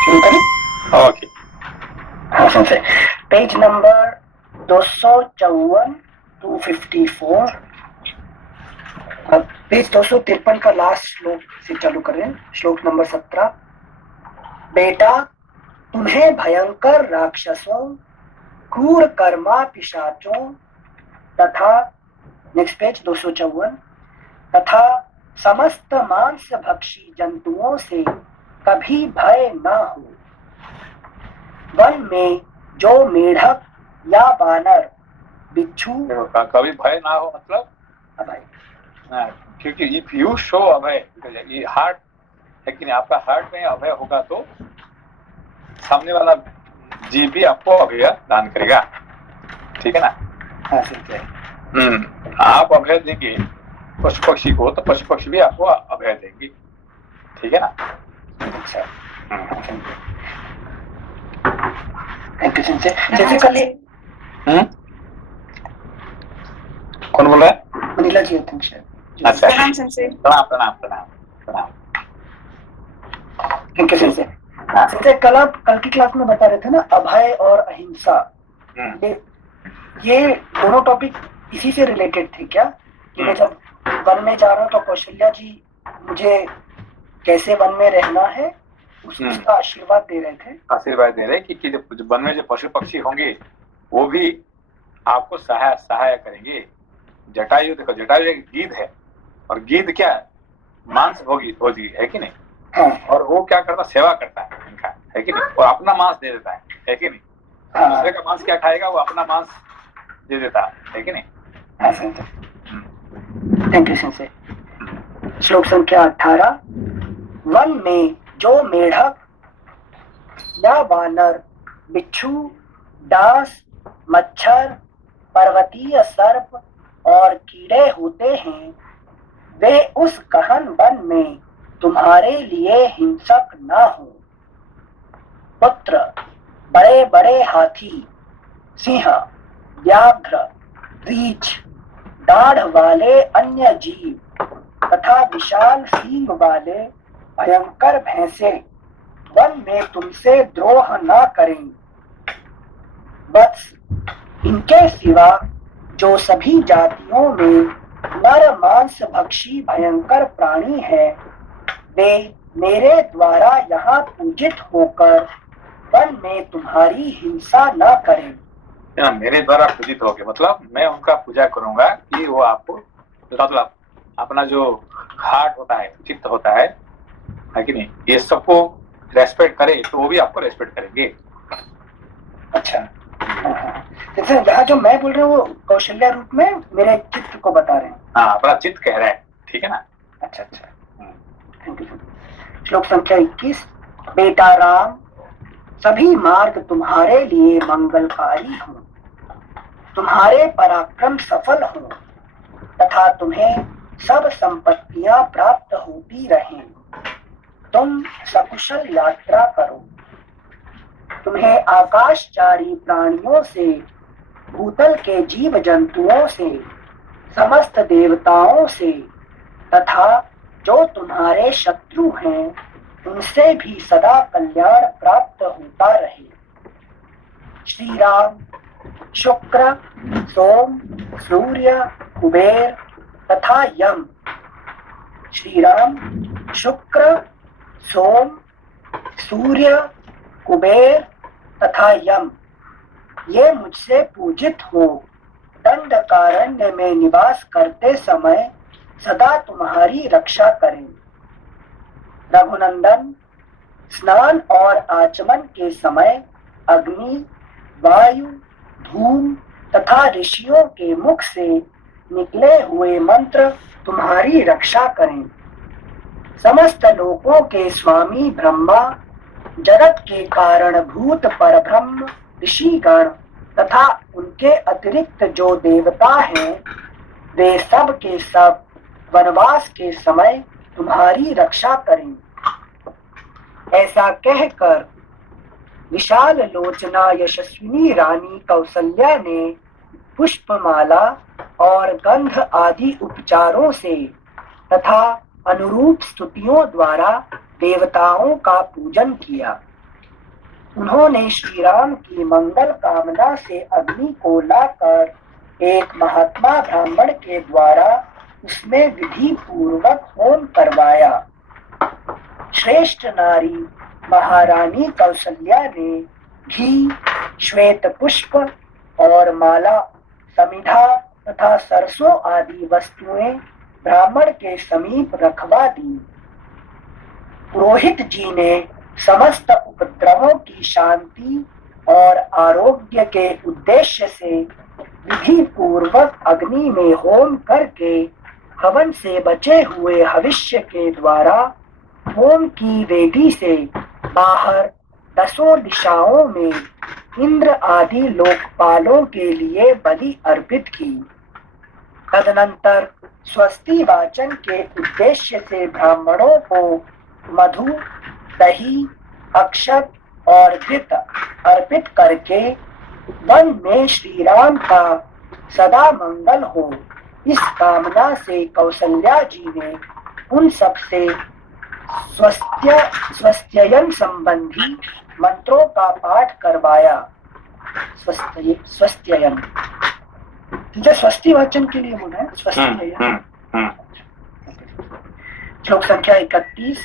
शुरू करें? ओके। हाँ सेंसे, पेज नंबर 254, 254। अब पेज 253 का लास्ट श्लोक से चालू करें। श्लोक नंबर 17। बेटा, तुम्हें भयंकर राक्षसों, क्रूर कर्मा पिशाचों तथा, नेक्स्ट पेज 254, तथा समस्त मांस भक्षी जंतुओं से कभी भय न हो। वन में जो मेढक या बानर, बिच्छू, कभी भय ना हो मतलब अभय, क्योंकि इफ यू शो अभय, ये हार्ट है कि नहीं, आपका हार्ट में अभय होगा तो सामने वाला जीव भी आपको अभय दान करेगा, ठीक है ना। हाँ ठीक है। आप अभय देंगे पशु पक्षी को तो पशु पक्षी भी आपको अभय देंगे, ठीक है ना। अच्छा, थैंक यू सेंसे। जैसे कल कौन बोल रहा है? मनीला जी होते हैं। अच्छा, प्रणाम सेंसे। प्रणाम प्रणाम प्रणाम प्रणाम। Thank you sense. सेंसे, कल की क्लास में बता रहे थे ना अभय और अहिंसा, ये दोनों टॉपिक इसी से रिलेटेड थे क्या? कि मैं जब वन में जा रहा हूँ तो कौशल्या जी मुझे कैसे वन में रहना है उसका आशीर्वाद दे रहे थे। आशीर्वाद दे रहे कि जो वन में जो पशु पक्षी होंगे वो भी आपको सहाय करेंगे। जटायु, देखो जटायु एक गीध है, और गीध क्या है, मांस भोजी है कि नहीं। हाँ। और वो क्या करता, सेवा करता है इनका, है कि नहीं, और अपना मांस दे देता है कि नहीं। हाँ। दूसरे का मांस क्या खाएगा, वो अपना मांस दे देता है कि नहीं। हाँ सेंसे, थैंक यू सेंसे। श्लोक संख्या 18। वन में जो मेढक या वानर, बिच्छू, डांस, मच्छर, पर्वतीय सर्प और कीड़े होते हैं, वे उस गहन वन में तुम्हारे लिए हिंसक न हो। पुत्र, बड़े बड़े हाथी, सिंह, व्याघ्र, रीछ, दाढ़ वाले अन्य जीव तथा विशाल सींग वाले भयंकर भैंसे वन में तुमसे द्रोह न करें। वत्स, इनके सिवा जो सभी जातियों में नर मांस भक्षी भयंकर प्राणी है, वे मेरे द्वारा यहाँ पूजित होकर वन में तुम्हारी हिंसा न करें। मेरे द्वारा पूजित होगे मतलब मैं उनका पूजा करूंगा कि वो आपको, मतलब अपना जो हार्ट होता है, चित्त होता है कि नहीं, ये सबको रेस्पेक्ट करे तो वो भी आपको रेस्पेक्ट करेंगे। अच्छा, जैसे यहाँ जो मैं बोल रहा हूँ वो कौशल्या रूप में मेरे चित्त को बता रहे हैं। हाँ, अपना चित्त कह रहा है, ठीक है ना। अच्छा अच्छा, थैंक यू। श्लोक संख्या 21। बेटा राम, सभी मार्ग तुम्हारे लिए मंगलकारी हों, तुम्हारे पराक्रम सफल हों तथा तुम्हें सब संपत्तियां प्राप्त होती रहें। तुम सकुशल यात्रा करो। तुम्हें आकाशचारी प्राणियों से, भूतल के जीव जंतुओं से, समस्त देवताओं से तथा जो तुम्हारे शत्रु हैं उनसे भी सदा कल्याण प्राप्त होता रहे। श्री राम, शुक्र, सोम, सूर्य, कुबेर तथा यम। श्री राम, शुक्र, सोम, सूर्य, कुबेर तथा यम, ये मुझसे पूजित हो दंडकारण्य में निवास करते समय सदा तुम्हारी रक्षा करें। रघुनंदन, स्नान और आचमन के समय अग्नि, वायु, धूम तथा ऋषियों के मुख से निकले हुए मंत्र तुम्हारी रक्षा करें। समस्त लोकों के स्वामी ब्रह्मा, जगत के कारण भूत परब्रह्म ऋषिगण तथा उनके अतिरिक्त जो देवता हैं, वे सब के सब वनवास के समय तुम्हारी रक्षा करें। ऐसा कहकर विशाल लोचना यशस्विनी रानी कौसल्या ने पुष्पमाला और गंध आदि उपचारों से तथा अनुरूप स्तुतियों द्वारा देवताओं का पूजन किया। उन्होंने श्री राम की मंगल कामना से अग्नि को लाकर एक महात्मा ब्राह्मण के द्वारा उसमें विधि पूर्वक होम करवाया। श्रेष्ठ नारी महारानी कौशल्या ने घी, श्वेत पुष्प और माला, समिधा तथा सरसों आदि वस्तुएं ब्राह्मण के समीप रखवा दी। पुरोहित जी ने समस्त उपद्रवों की शांति और आरोग्य के उद्देश्य से विधि पूर्वक अग्नि में होम करके हवन से बचे हुए हविष्य के द्वारा होम की वेदी से बाहर 10 दिशाओं में इंद्र आदि लोकपालों के लिए बलि अर्पित की। तदनंतर स्वस्ति वाचन के उद्देश्य से ब्राह्मणों को मधु, दही, अक्षत और घृत अर्पित करके वन में श्री राम का सदा मंगल हो, इस कामना से कौशल्या जी ने उन सबसे स्वस्त्ययन संबंधी मंत्रों का पाठ करवाया। स्वस्त्ययन स्वस्ति वाचन के लिए होना है। स्वस्त्ययन श्लोक संख्या 31।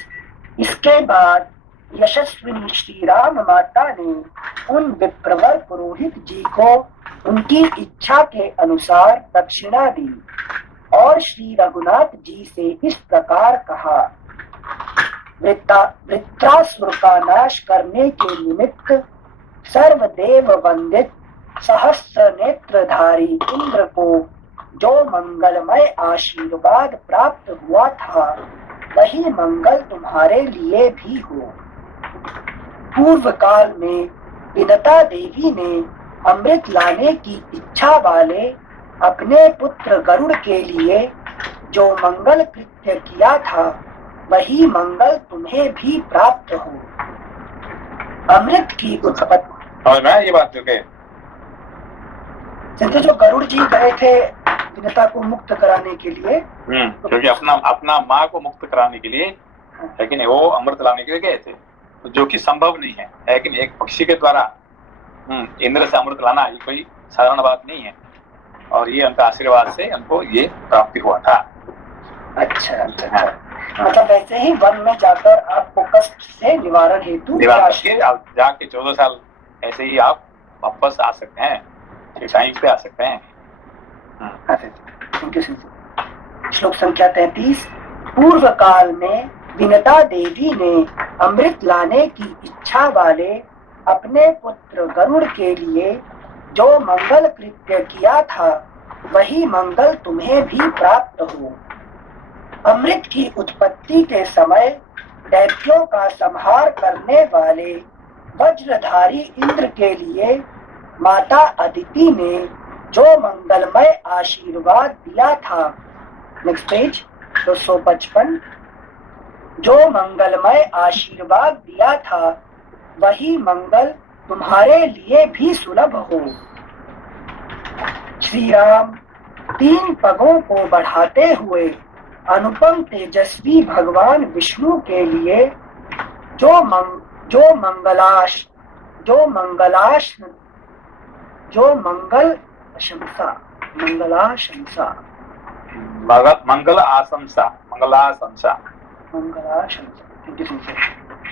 इसके बाद यशस्विनी श्री राम माता ने उन विप्रवर पुरोहित जी को उनकी इच्छा के अनुसार दक्षिणा दी और श्री रघुनाथ जी से इस प्रकार कहा, वृत्रासुर का नाश करने के निमित्त सर्वदेव वंदित सहस्र नेत्रधारी इंद्र को जो मंगलमय आशीर्वाद प्राप्त हुआ था, वही मंगल तुम्हारे लिए भी हो। पूर्व काल में विनता देवी ने अमृत लाने की इच्छा वाले अपने पुत्र गरुड़ के लिए जो मंगल कृत्य किया था, वही मंगल तुम्हें भी प्राप्त हो। अमृत की उत्पत्ति और मैं ये बात जो गरुड़ जी गए थे विनता को मुक्त कराने के लिए, क्योंकि अपना माँ को मुक्त कराने के लिए, लेकिन वो अमृत लाने के लिए गए थे, जो कि संभव नहीं है। लेकिन एक पक्षी के द्वारा इंद्र से अमृत लाना ये कोई साधारण बात नहीं है, और ये उनका आशीर्वाद से उनको ये प्राप्ति हुआ था। अच्छा। मतलब ऐसे ही वन में जाकर आपको कष्ट से निवारण हेतु जाके 14 साल ऐसे ही आप वापस आ सकते हैं, टाइम पे आ सकते हैं। श्लोक संख्या 33। पूर्व काल में विनता देवी ने अमृत लाने की इच्छा वाले अपने पुत्र गरुड़ के लिए जो मंगल कृत्य किया था, वही मंगल तुम्हें भी प्राप्त हो। अमृत की उत्पत्ति के समय दैत्यों का संहार करने वाले वज्रधारी इंद्र के लिए माता अदिति ने जो मंगलमय आशीर्वाद दिया था, नेक्स्ट पेज 255, जो मंगलमय आशीर्वाद दिया था, वही मंगल तुम्हारे लिए भी सुलभ हो। श्री राम 3 पगों को बढ़ाते हुए अनुपम तेजस्वी भगवान विष्णु के लिए जो मंगलाशंसा।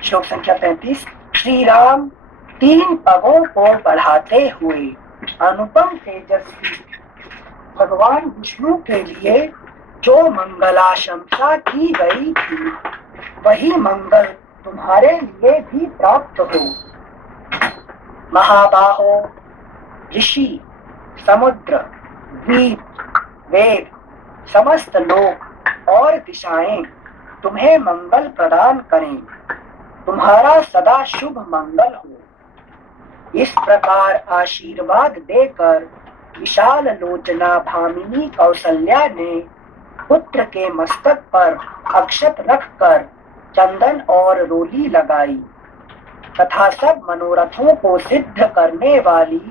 श्लोक संख्या 35। श्री राम 3 पगों को बढ़ाते हुए अनुपम तेजस्वी भगवान विष्णु के लिए जो मंगलाशंसा की गई थी, वही मंगल तुम्हारे लिए भी प्राप्त हो। महाबाहो, ऋषि, समुद्र, द्वीप, वेद, समस्त लोक और दिशाएं तुम्हें मंगल प्रदान करें। तुम्हारा सदा शुभ मंगल हो। इस प्रकार आशीर्वाद देकर विशाल लोचना भामिनी कौशल्या ने पुत्र के मस्तक पर अक्षत रखकर चंदन और रोली लगाई तथा सब मनोरथों को सिद्ध करने वाली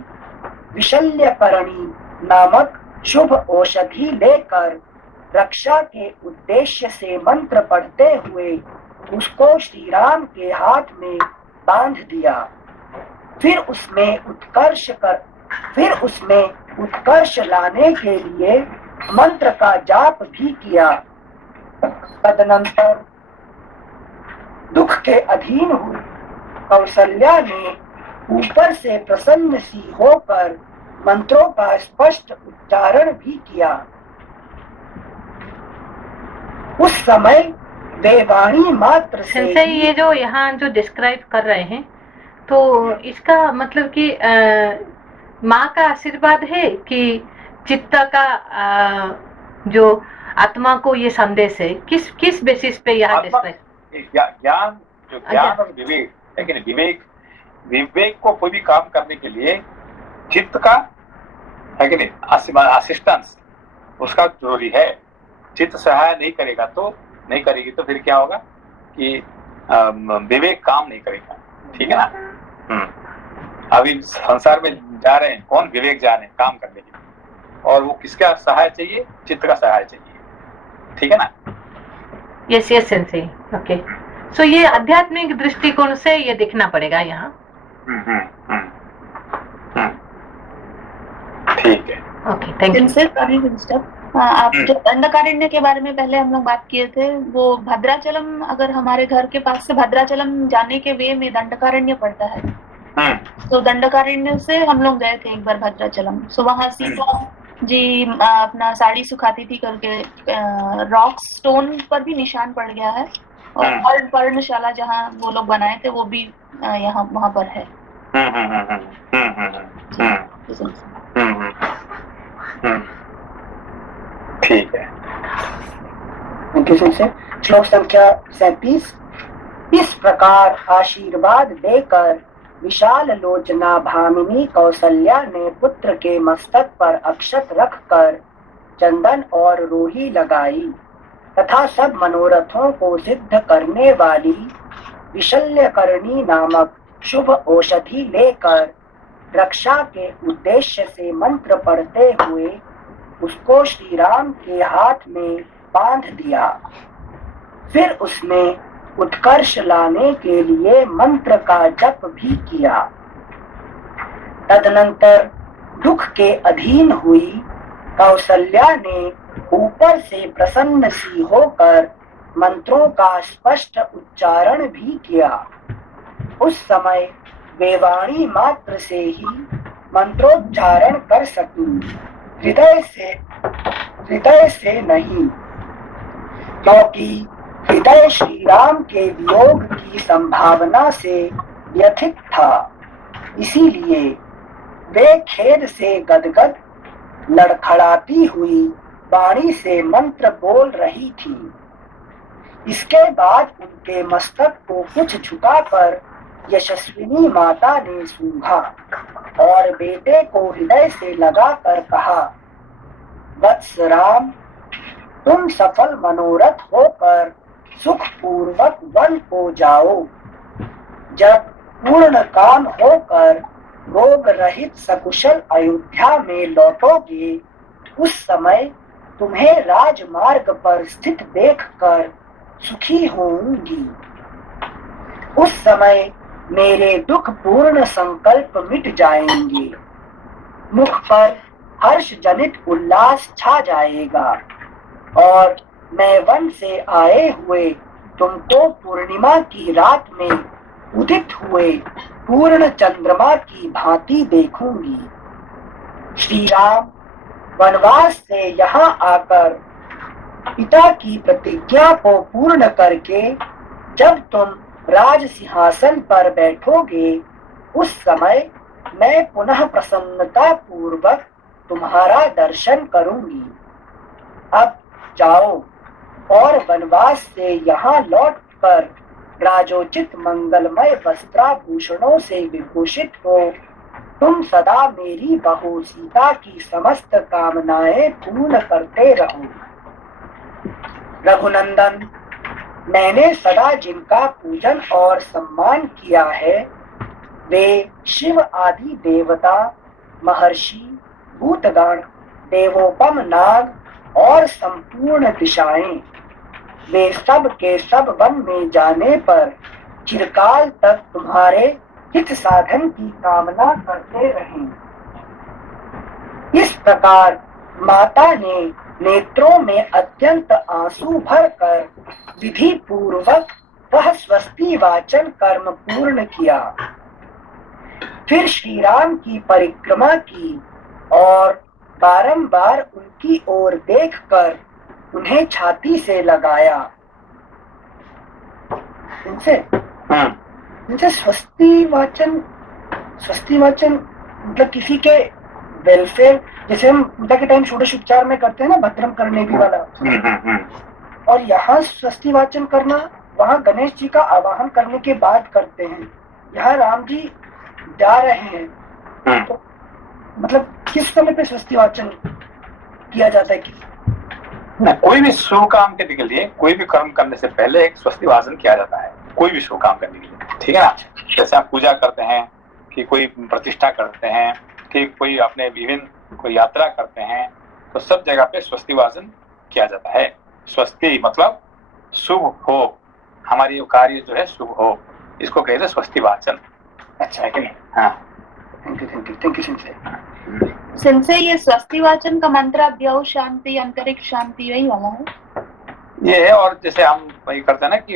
विशल्यकरणी नामक शुभ औषधि लेकर रक्षा के उद्देश्य से मंत्र पढ़ते हुए उसको श्री राम के हाथ में बांध दिया। फिर उसमें उत्कर्ष लाने के लिए मंत्र का जाप भी किया। तदनंतर दुख के अधीन हुई कौसल्या ने ऊपर से प्रसन्न सी होकर मंत्रों का स्पष्ट उच्चारण भी किया। उस समय वे वाणी मात्र से सेंसेई ये जो यहाँ जो डिस्क्राइब कर रहे हैं तो इसका मतलब कि माँ का आशीर्वाद है कि चित्त का जो आत्मा को ये संदेश है, किस बेसिस पे यहाँ डिस्क्राइब? ज्ञान और विवेक है कि नहीं, विवेक को कोई भी काम करने के लिए चित्त का है कि नहीं असिस्टेंस उसका जरूरी है। चित्त सहाय नहीं करेगी तो फिर क्या होगा कि विवेक काम नहीं करेगा। ठीक है ना। अभी संसार में जा रहे हैं कौन? विवेक जा रहे हैं काम करने के लिए, और वो किसका सहाय चाहिए? चित्त का सहाय चाहिए। ठीक है ना। Yes Sensei. ओके, सो ये आध्यात्मिक दृष्टिकोण से ये देखना पड़ेगा यहाँ। ठीक है। Okay, thank you. आप जो दंडकारण्य के बारे में पहले हम लोग बात किए थे, वो भद्राचलम, अगर हमारे घर के पास से भद्राचलम जाने के वे में दंडकारण्य पड़ता है, तो दंडकारण्य से हम लोग गए थे एक बार भद्राचलम। सो वहाँ सीता जी अपना साड़ी सुखाती थी करके रॉक स्टोन पर भी निशान पड़ गया है, और पर्णशाला जहाँ वो लोग बनाए थे वो भी यहाँ वहाँ पर है। ठीक है। श्लोक संख्या 37। इस प्रकार आशीर्वाद देकर विशाल लोचना भामिनी कौसल्या ने पुत्र के मस्तक पर अक्षत रखकर चंदन और रोही लगाई तथा सब मनोरथों को सिद्ध करने वाली विशल्यकरणी नामक शुभ औषधि लेकर रक्षा के उद्देश्य से मंत्र पढ़ते हुए उसको श्री राम के हाथ में बांध दिया। फिर उसने उत्कर्ष लाने के लिए मंत्र का जप भी किया। तदनंतर दुख के अधीन हुई कौसल्या ने ऊपर से प्रसन्न सी होकर मंत्रों का स्पष्ट उच्चारण भी किया। उस समय वे वाणी मात्र से ही मंत्रोच्चारण कर सकी, हृदय से नहीं, क्योंकि हृदय श्री राम के वियोग की संभावना से व्यथित था। इसीलिए वे खेद से गदगद लड़खड़ाती हुई वाणी से मंत्र बोल रही थी। इसके बाद उनके मस्तक को कुछ झुकाकर यशस्विनी माता ने सूंघा और बेटे को हृदय से लगाकर कहा, वत्स राम, तुम सफल मनोरथ होकर सुख पूर्वक वन को जाओ। जब पूर्ण काम होकर रोग रहित सकुशल अयोध्या में लौटोगे, उस समय तुम्हें राजमार्ग पर स्थित देखकर सुखी होंगी। उस समय मेरे दुख पूर्ण संकल्प मिट जाएंगे, मुख पर हर्ष जनित उल्लास छा जाएगा और मैं वन से आए हुए तुमको पूर्णिमा की रात में उदित हुए पूर्ण चंद्रमा की भांति देखूंगी। श्री राम वनवास से यहाँ आकर पिता की प्रतिज्ञा को पूर्ण करके जब तुम राज सिंहासन पर बैठोगे, उस समय मैं पुनः प्रसन्नता पूर्वक तुम्हारा दर्शन करूंगी। अब जाओ और वनवास से यहाँ लौटकर राजोचित मंगलमय वस्त्राभूषणों से विभूषित हो तुम सदा मेरी बहू सीता की समस्त कामनाएं पूर्ण करते रहो। रघुनंदन, मैंने सदा जिनका पूजन और सम्मान किया है, वे शिव आदि देवता, महर्षि, भूतगण, देवोपम नाग और संपूर्ण दिशाएं वे सब के सब वन में जाने पर चिरकाल तक तुम्हारे हित साधन की कामना करते रहें। इस प्रकार माता ने नेत्रों में अत्यंत आंसू भरकर विधि पूर्वक वह स्वस्ति वाचन कर्म पूर्ण किया। फिर श्री राम की परिक्रमा की और बारंबार उनकी ओर देखकर उन्हें छाती से लगाया। इनसे स्वस्ति वाचन मतलब किसी के वेलफेयर, जैसे हम पूजा के टाइम षोडश उपचार में करते हैं ना, भद्रम करने भी वाला, और यहाँ स्वस्ति वाचन करना वहाँ गणेश जी का आवाहन करने के बाद करते हैं। यहाँ राम जी जा रहे हैं, तो मतलब किस समय पे स्वस्ति वाचन किया जाता है? कोई भी शुभ काम करने के लिए, कोई भी कर्म करने से पहले एक स्वस्ति वाचन किया जाता है, कोई भी शुभ काम करने के लिए, ठीक है ना। जैसे आप पूजा करते हैं, कि कोई प्रतिष्ठा करते हैं, कि कोई अपने विभिन्न कोई यात्रा करते हैं, तो सब जगह पे स्वस्ति वाचन किया जाता है। स्वस्ति मतलब शुभ हो, हमारी कार्य जो है शुभ हो, इसको कहते हैं स्वस्ति वाचन। अच्छा है कि नहीं? हाँ, थैंक यू सिंसे ये स्वस्ति वाचन का मंत्र अभ्याऊ शांति, अंतरिक्ष शांति, यही वाला है ये है। और जैसे हम वही करते हैं ना कि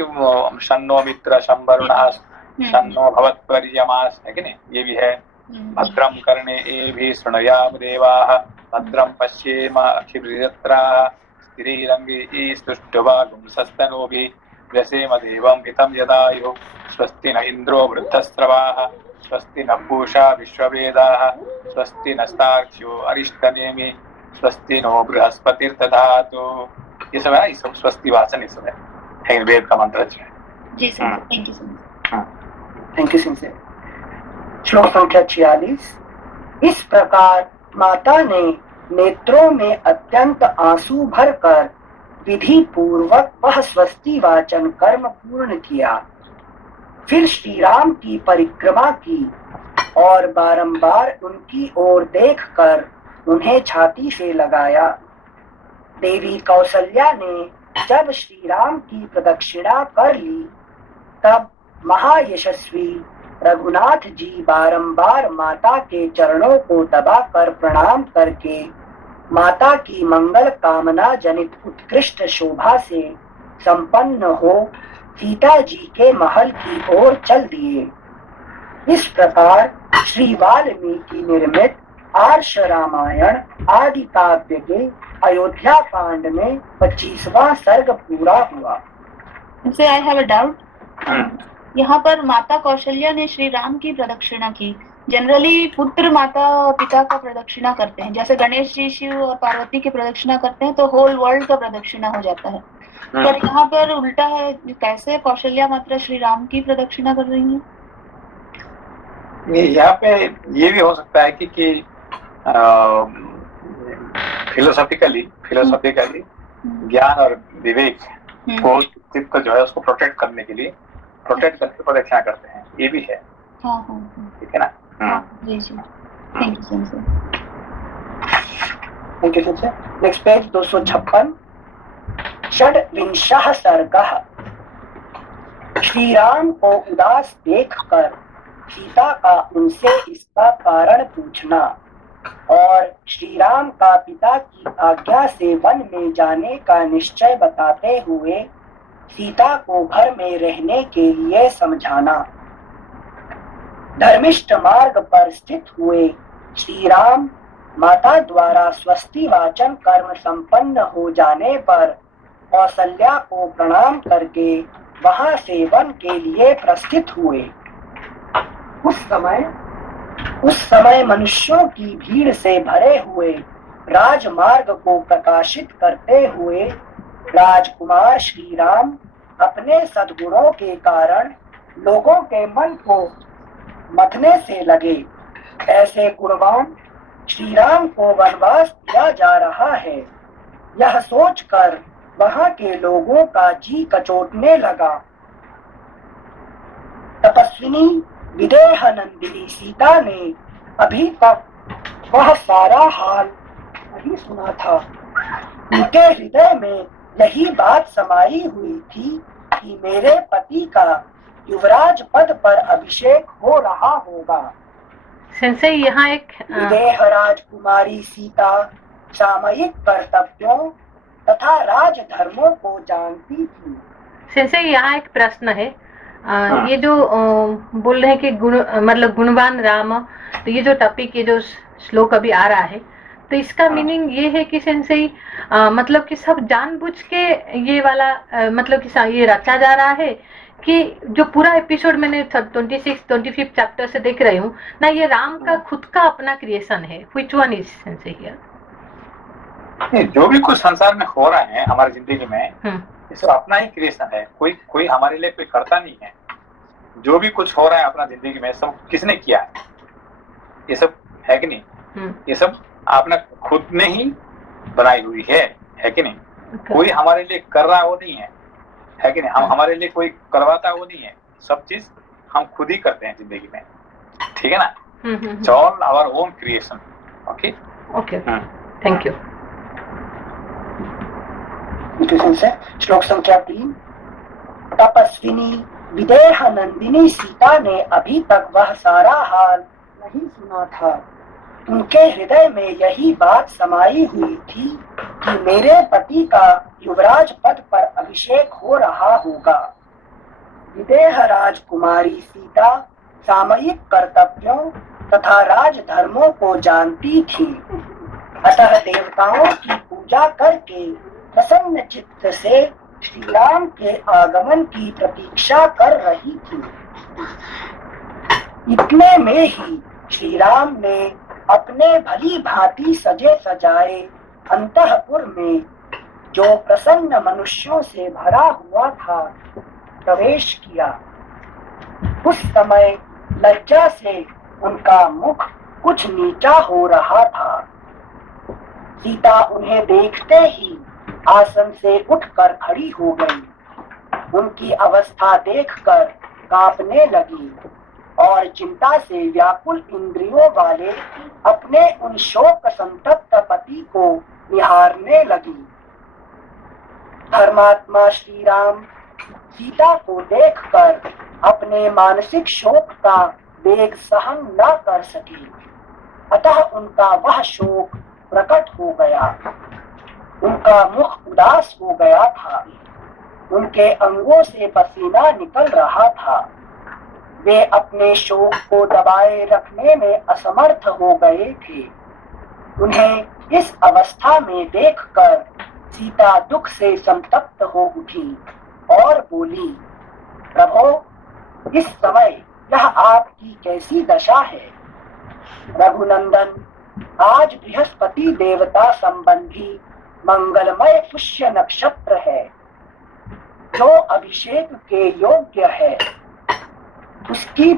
शन्नो मित्र शंबरुणः शन्नो भवत्पर्यमास, है कि नहीं, ये भी है। भद्रम कर्णे एभिः शृणुयाम देवाः भद्रम पश्येम अक्षिभिर्यत्राः स्थिरैरङ्गैः स्तुष्ट्वागुंसस्तनूभिः व्यसेम देवं हितं यदायुः स्वस्ति न इन्द्रो वृद्धस्रवाः स्वस्ति न पूषा विश्ववेदाः स्वस्ति नस्तार्क्ष्यो अरिष्टनेमि स्वस्ति नो बृहस्पतिर्दधातु। ये सब है, ये सब स्वस्ति वाचन, ये सब है वेद का मंत्र है। जी सर, थैंक यू सिंह। श्लोक संख्या 46। इस प्रकार माता ने नेत्रों में अत्यंत आंसू भरकर विधि पूर्वक वह स्वस्ति वाचन कर्म पूर्ण किया। फिर श्री राम की परिक्रमा की और बारंबार उनकी ओर देखकर उन्हें छाती से लगाया। देवी कौसल्या ने जब श्री राम की प्रदक्षिणा कर ली, तब महायशस्वी रघुनाथ जी बारंबार माता के चरणों को दबाकर प्रणाम करके माता की मंगल कामना जनित उत्कृष्ट शोभा से संपन्न हो सीता जी के महल की ओर चल दिए। इस प्रकार श्री वाल्मीकि निर्मित आर्ष रामायण आदि काव्य के अयोध्या कांड में 25वां सर्ग पूरा हुआ। I have a doubt. यहाँ पर माता कौशल्या ने श्री राम की प्रदक्षिणा की। जनरली पुत्र माता पिता का प्रदक्षिणा करते हैं, जैसे गणेश जी शिव और पार्वती की प्रदक्षिणा करते हैं तो होल वर्ल्ड का प्रदक्षिणा हो जाता है। पर यहाँ पर उल्टा है, कैसे कौशल्या मात्र श्री राम की प्रदक्षिणा कर रही है? यहाँ पे ये भी हो सकता है कि फिलोसॉफिकली ज्ञान और विवेक को चित्त जो है उसको प्रोटेक्ट करने के लिए प्रदक्षिणा करते हैं, ये भी है। ठीक है ना। जी जी, thank you sir. Next page 256। षड्विंशः सर्गः। श्री राम को उदास देखकर सीता का उनसे इसका कारण पूछना और श्री राम का पिता की आज्ञा से वन में जाने का निश्चय बताते हुए सीता को घर में रहने के लिए समझाना। धर्मिष्ठ मार्ग पर स्थित हुए श्री राम माता द्वारा स्वस्ति वाचन कर्म संपन्न हो जाने पर कौसल्या को प्रणाम करके वहां से वन के लिए प्रस्थित हुए। उस समय मनुष्यों की भीड़ से भरे हुए राजमार्ग को प्रकाशित करते हुए राजकुमार श्री राम अपने सद्गुणों के कारण लोगों के मन को मथने से लगे। ऐसे गुणवान श्री राम को वनवास दिया जा रहा है, यह सोचकर वहां के लोगों का जी कचोटने लगा। तपस्विनी विदेह नंदिनी सीता ने अभी तक वह सारा हाल नहीं सुना था। उनके हृदय में यही बात समाई हुई थी कि मेरे पति का युवराज पद पर अभिषेक हो रहा होगा। सेंसे यहाँ एक विदेह राजकुमारी सीता सामयिक कर्तव्यों तथा राजधर्मों को जानती थी। सेंसे यहाँ एक प्रश्न है, ये जो बोल रहे हैं कि मतलब गुणवान राम, तो ये जो टॉपिक, ये जो श्लोक अभी आ रहा है, तो इसका मीनिंग ये है कि सेंसे मतलब कि सब जानबूझ के ये वाला मतलब कि ये रचा जा रहा है कि जो पूरा एपिसोड मैंने 25 चैप्टर से देख रही हूँ ना, ये राम का खुद का अपना क्रिएशन है। Which one is sense here? जो भी कुछ संसार में हो रहा है हमारी जिंदगी में, ये सब अपना ही क्रिएशन है। कोई हमारे लिए कोई करता नहीं है। जो भी कुछ हो रहा है अपना जिंदगी में, सब किसने किया है? ये सब है कि नहीं? ये सब आपने खुद ने ही बनाई हुई है कि नहीं? कोई हमारे लिए कर रहा वो नहीं है कि नहीं? हम हमारे लिए कोई करवाता वो नहीं है। सब चीज हम खुद ही करते हैं जिंदगी में, ठीक है ना? It's all our own creation. Okay okay, thank you. श्लोक संख्या 3। तपस्विनी विदेह नंदिनी सीता ने अभी तक वह सारा हाल नहीं सुना था। उनके हृदय में यही बात समाई हुई थी कि मेरे पति का युवराज पद पर अभिषेक हो रहा होगा। विदेह राजकुमारी सीता सामयिक कर्तव्यों तथा राजधर्मों को जानती थी, अतः देवताओं की पूजा करके प्रसन्न चित्त से श्री राम के आगमन की प्रतीक्षा कर रही थी। इतने में ही श्री राम ने अपने भली भांति सजे सजाए अंतःपुर में, जो प्रसन्न मनुष्यों से भरा हुआ था, प्रवेश किया। उस समय लज्जा से उनका मुख कुछ नीचा हो रहा था। सीता उन्हें देखते ही आसन से उठकर खड़ी हो गई। उनकी अवस्था देखकर कांपने लगी और चिंता से व्याकुल इंद्रियों वाले अपने उन शोक संतप्त पति को निहारने लगी। धर्मात्मा श्री राम सीता को देखकर अपने मानसिक शोक का वेग सहन न कर सके, अतः उनका वह शोक प्रकट हो गया। उनका मुख उदास हो गया था। उनके अंगों से पसीना निकल रहा था। वे अपने शोक को दबाए रखने में असमर्थ हो गए थे। उन्हें इस अवस्था में देखकर सीता दुख से संतप्त हो उठी और बोली, प्रभो, इस समय यह आपकी कैसी दशा है? रघुनंदन, आज बृहस्पति देवता संबंधी मंगलमय पुष्य नक्षत्र है, जो अभिषेक के योग्य है। उसकी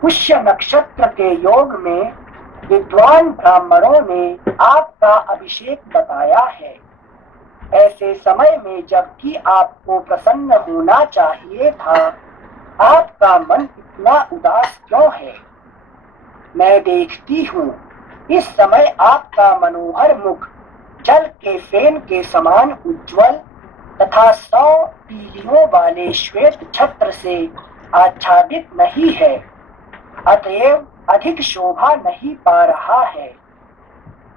पुष्य नक्षत्र के योग में विद्वान ब्राह्मणों ने आपका अभिषेक बताया है। ऐसे समय में जबकि आपको प्रसन्न होना चाहिए था, आपका मन इतना उदास क्यों है? मैं देखती हूँ इस समय आपका मनोहर मुख जल के फेन के समान उज्ज्वल तथा 100 तीलियों वाले श्वेत छत्र से आच्छादित नहीं है, अतएव अधिक शोभा नहीं पा रहा है।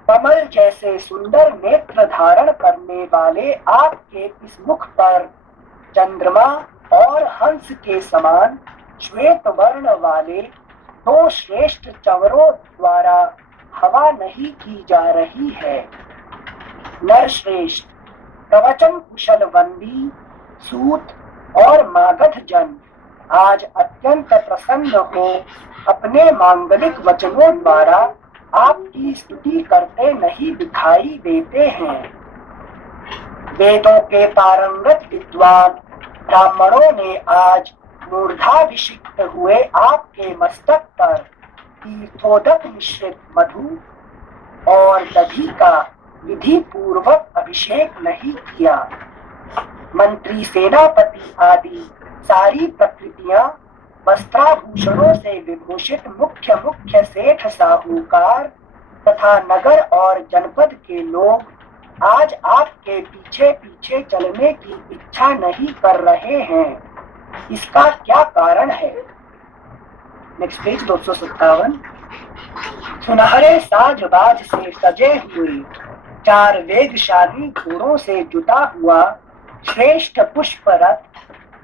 कमल जैसे सुंदर नेत्र धारण करने वाले आपके इस मुख पर चंद्रमा और हंस के समान श्वेत वर्ण वाले 2 श्रेष्ठ चवरों द्वारा हवा नहीं की जा रही है। नरश्रेष्ठ, प्रवचन कुशल वंदी, सूत और मागध जन आज अत्यंत प्रसन्न हो अपने मांगलिक वचनों द्वारा आपकी स्तुति करते नहीं दिखाई देते हैं। वेदों के पारंगत विद्वान ब्राह्मणों ने आज मूर्धाभिषिक्त हुए आपके मस्तक पर तीर्थोदक मिश्रित मधु और दधि का विधि पूर्वक अभिषेक नहीं किया। मंत्री, सेनापति आदि सारी प्रकृतियां वस्त्राभूषणों से विभूषित मुख्य सेठ साहूकार तथा नगर और जनपद के लोग आज आपके पीछे पीछे चलने की इच्छा नहीं कर रहे हैं, इसका क्या कारण है? Next page 257। सुनहरे साजबाज से सजे हुए 4 वेगशाली घोड़ों से जुटा हुआ श्रेष्ठ पुष्प रथ,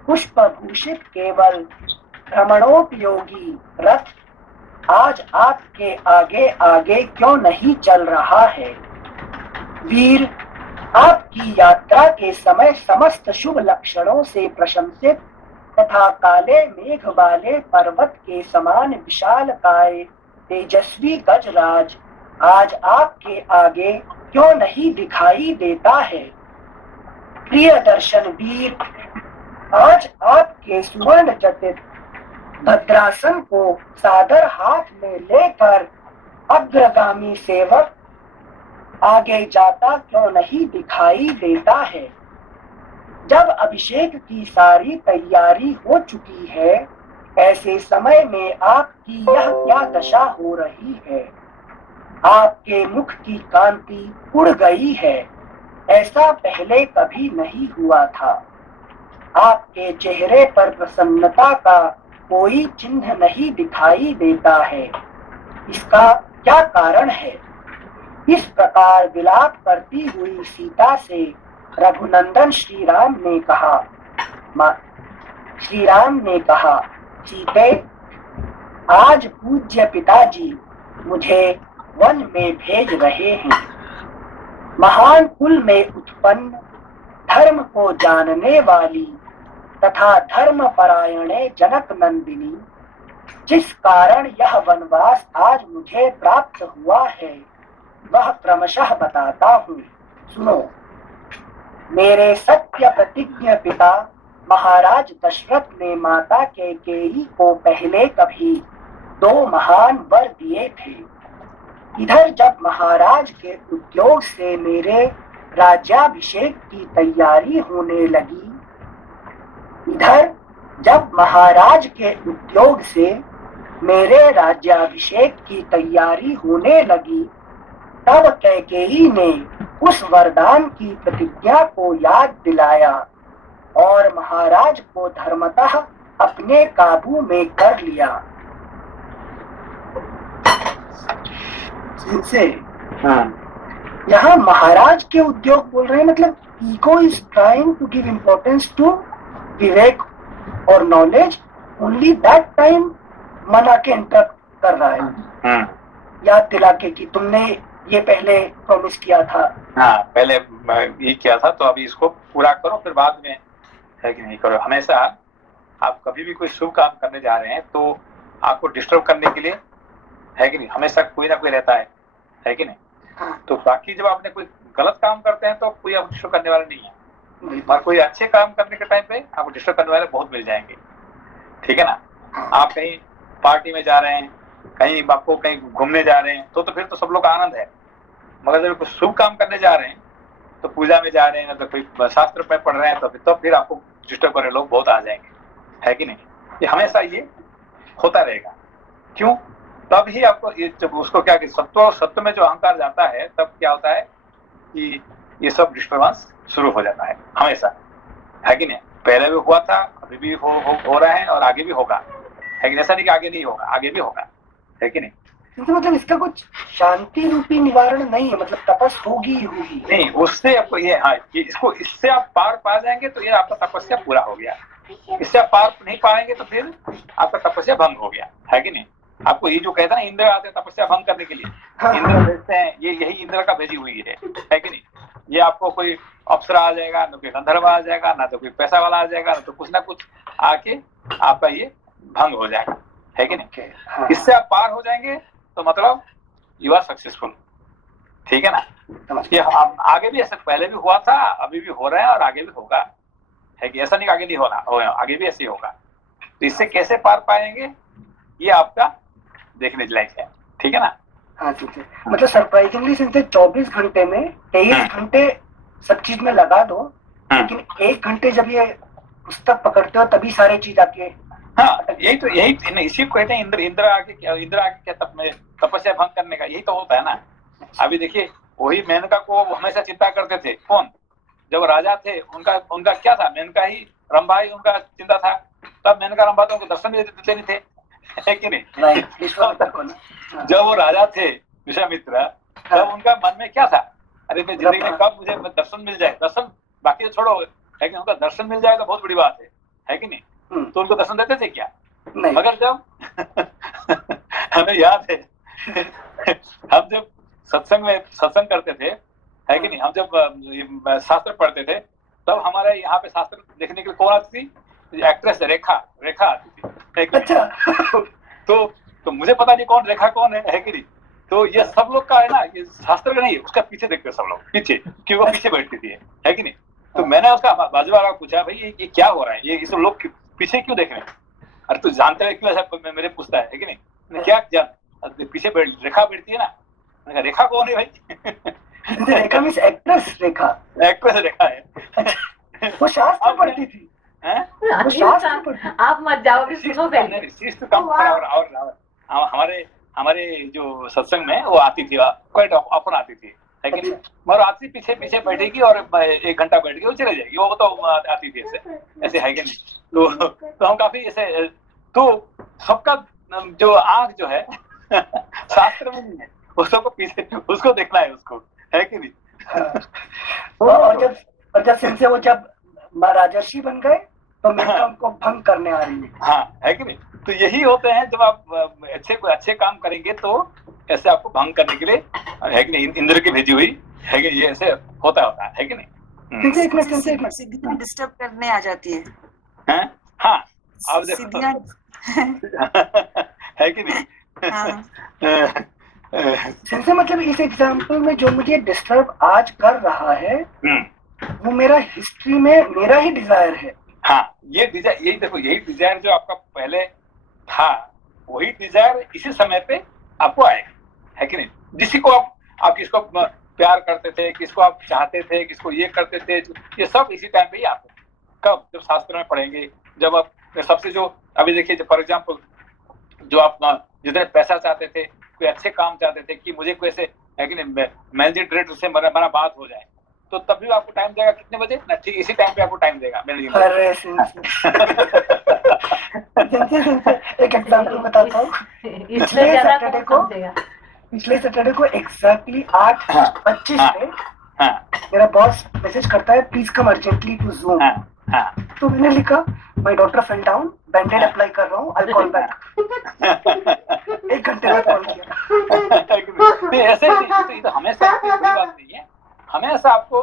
पुष्प भूषित केवल भ्रमणोपयोगी रथ आज आपके आगे आगे क्यों नहीं चल रहा है? वीर, आपकी यात्रा के समय समस्त शुभ लक्षणों से प्रशंसित तथा काले मेघ वाले पर्वत के समान विशालकाय तेजस्वी गजराज आज आपके आगे क्यों नहीं दिखाई देता है? प्रिय दर्शन वीर, आज आपके सुवर्ण जटित भद्रासन को सादर हाथ में लेकर अग्रगामी सेवक आगे जाता क्यों नहीं दिखाई देता है? जब अभिषेक की सारी तैयारी हो चुकी है, ऐसे समय में आपकी यह क्या दशा हो रही है? आपके मुख की कांति उड़ गई है, ऐसा पहले कभी नहीं हुआ था। आपके चेहरे पर प्रसन्नता का कोई चिन्ह नहीं दिखाई देता है, इसका क्या कारण है? इस प्रकार विलाप करती हुई सीता से रघुनंदन श्री राम ने कहा, सीते, आज पूज्य पिताजी मुझे वन में भेज रहे हैं। महान कुल में उत्पन्न, धर्म को जानने वाली तथा धर्म परायणे जनक नंदिनी, जिस कारण यह वनवास आज मुझे प्राप्त हुआ है, वह क्रमशः बताता हूँ, सुनो। मेरे सत्य प्रतिज्ञ पिता महाराज दशरथ ने माता कैकेयी को पहले कभी 2 महान वर दिए थे। इधर जब महाराज के उद्योग से मेरे राज्याभिषेक की तैयारी होने लगी, इधर जब महाराज के उद्योग से मेरे राज्याभिषेक की तैयारी होने लगी, तब कैकेयी ने उस वरदान की प्रतिज्ञा को याद दिलाया और महाराज को धर्मतः अपने काबू में कर लिया। इनसे यहाँ महाराज के उद्योग बोल रहे हैं, मतलब ego is trying to give importance to विवेक और नॉलेज, ओनली दैट टाइम मन आके इंटरप्ट कर रहा है। याद दिला के कि तुमने ये पहले प्रॉमिस किया था। हाँ, पहले ये किया था तो अभी इसको पूरा करो, फिर बाद में है कि नहीं करो। हमेशा आप कभी भी कोई शुभ काम करने जा रहे हैं तो आपको डिस्टर्ब करने के लिए है कि नहीं, हमेशा कोई ना कोई रहता है कि नहीं। हाँ। तो बाकी जब आपने कोई गलत काम करते हैं तो कोई आपको डिस्टर्ब करने वाला नहीं है, और कोई अच्छे काम करने के टाइम पे आपको डिस्टर्ब करने वाले बहुत मिल जाएंगे, ठीक है ना। आप कहीं पार्टी में जा रहे हैं, कहीं आपको कहीं घूमने जा रहे हैं तो फिर तो सब लोग आनंद है, मगर जब कुछ शुभ काम करने जा रहे हैं तो पूजा में जा रहे हैं तो कोई शास्त्र में पढ़ रहे हैं तो फिर आपको डिस्टर्ब करने लोग बहुत आ जाएंगे, है कि नहीं। ये हमेशा ये होता रहेगा। क्यों? तब ही आपको ये जब उसको क्या कि सत्व में जो अहंकार जाता है तब क्या होता है कि ये सब डिस्टर्बेंस शुरू हो जाता है हमेशा, है कि नहीं। पहले भी हुआ था, अभी भी हो रहा है और आगे भी होगा, है कि ऐसा नहीं कि आगे नहीं होगा, आगे भी होगा, है कि नहीं। तो मतलब इसका कुछ शांति रूपी निवारण नहीं है, मतलब तपस होगी ही होगी नहीं, उससे आपको ये इसको इससे आप पार पा जाएंगे तो ये आपका तपस्या पूरा हो गया। इससे आप पार नहीं पाएंगे तो फिर आपका तपस्या भंग हो गया, है कि नहीं। आपको ये जो कहता है ना, इंद्र आते हैं तपस्या भंग करने के लिए, इंद्र भेजते हैं, ये यही इंद्र का भेजी हुई है कि नहीं। ये आपको कोई अप्सरा आ जाएगा, ना कोई गंधर्व आ जाएगा, ना तो कोई पैसा वाला आ जाएगा, ना तो कुछ ना कुछ आके आपका ये भंग हो जाएगा, है कि नहीं। इससे आप पार हो जाएंगे तो मतलब यू आर सक्सेसफुल, ठीक है ना। ये आगे भी ऐसा पहले भी हुआ था, अभी भी हो रहा है और आगे भी होगा, है कि ऐसा नहीं आगे नहीं होना, आगे भी ऐसे ही होगा। तो इससे कैसे पार पाएंगे ये आपका देखने लायक है, ठीक है ना। हाँ ठीक है। मतलब सरप्राइजिंगली सिंपल 24 घंटे में 23 घंटे सब चीज में लगा दो, लेकिन 1 घंटे जब ये पुस्तक पकड़ते हो तभी सारे चीज आके। हाँ, यही इसी को कहते हैं इंद्र आके क्या तपस्या भंग करने का, यही तो होता है ना। अभी देखिए वही मेनका को हमेशा चिंता करते थे कौन, जब राजा थे उनका उनका क्या था, मेनका ही रंभा ही उनका चिंता था, तब मेनका रंभा तो उनको दर्शन भी देते नहीं थे, है कि नहीं? जब वो राजा थे विश्वामित्र, तब उनका मन में क्या था, अरे मैं जिंदगी में कब मुझे दर्शन मिल जाए, दर्शन बाकी तो छोड़ो, है कि उनका दर्शन मिल जाए तो बहुत बड़ी बात है कि नहीं? तो उनको दर्शन देते थे क्या? मगर जब हमें याद है हम जब सत्संग करते थे, है कि नहीं, हम जब शास्त्र पढ़ते थे तब हमारे यहाँ पे शास्त्र देखने के लिए कौन आती थी? एक्ट्रेस रेखा आती थी, है कि नहीं? तो मुझे पता नहीं कौन रेखा कौन है कि नहीं? तो ये सब लोग का है ना, ये शास्त्र का नहीं, उसका पीछे देखते सब लोग पीछे, क्यों वो पीछे बैठती थी, है कि नहीं? तो मैंने उसका बाजू वाला पूछा, भाई ये क्या हो रहा है, ये सब लोग पीछे क्यों देख रहे हैं? अरे तू जानते हुए क्यों ऐसा मेरे पूछता है कि नहीं? क्या जान पीछे रेखा बैठती है ना? मैंने कहा रेखा कौन है भाई? रेखा मींस एक्ट्रेस रेखा है। वो शास्त्र पढ़ती थी। वो शास्त्र पढ़ती थी। आप मत जाओ, भी सुनो पहले। हमारे जो सत्संग में वो आती थी, क्वाइट ऑफन आती थी, है कि नहीं? मगर आती पीछे बैठेगी और 1 घंटा बैठ के वो चले जाएगी, वो तो आती थी ऐसे है कि नहीं? तो हम काफी ऐसे, तो सबका जो आंख जो है शास्त्र में नहीं है, उसको पीछे उसको देखना है, उसको, है कि नहीं? और जब सिंह से वो जब राजर्षि बन गए तो मेनका उनको भंग करने आ रही है। हाँ, है कि नहीं? तो यही होते हैं, जब आप अच्छे काम करेंगे तो ऐसे आपको भंग करने के लिए, है कि नहीं, इंद्र की भेजी हुई, है कि ये ऐसे होता है कि नहीं? सिद्धियां डिस्टर्ब करने आ जाती है। हाँ, आप देखो है कि नहीं? सिंह मतलब इस एग्जाम्पल में जो मुझे डिस्टर्ब आज कर रहा है वो मेरा हिस्ट्री में मेरा ही डिजायर है। हाँ, ये डिजायर, यही देखो, यही डिजायर जो आपका पहले था, वही डिजायर इसी समय पे आपको आएगा, है कि नहीं? जिसी को आप किसको प्यार करते थे, किसको आप चाहते थे, किसको ये करते थे, ये सब इसी टाइम पे ही आपको, कब, जब शास्त्र में पढ़ेंगे, जब आप सबसे जो अभी देखिए, फॉर एग्जाम्पल जो आप जितने पैसा चाहते थे, कोई अच्छे काम चाहते थे कि मुझे कोई ऐसे, है कि नहीं, मैजिस्ट्रेट से मेरा बात हो जाए, तो तब भी आपको टाइम देगा कितने बजे ना? ठीक इसी टाइम पे आपको टाइम देगा। एक एग्जाम्पल बताता हूँ। पिछले सैटरडे को एग्जैक्टली 8:25 पे मेरा बॉस मैसेज करता है, please come urgently to Zoom. तो मैंने लिखा, my daughter fell down, band aid apply कर रहा हूँ, आई कॉल बैक। 1 घंटे बाद कॉल किया। ऐसे नहीं, तो हमेशा कोई बात नहीं है, हमेशा आपको,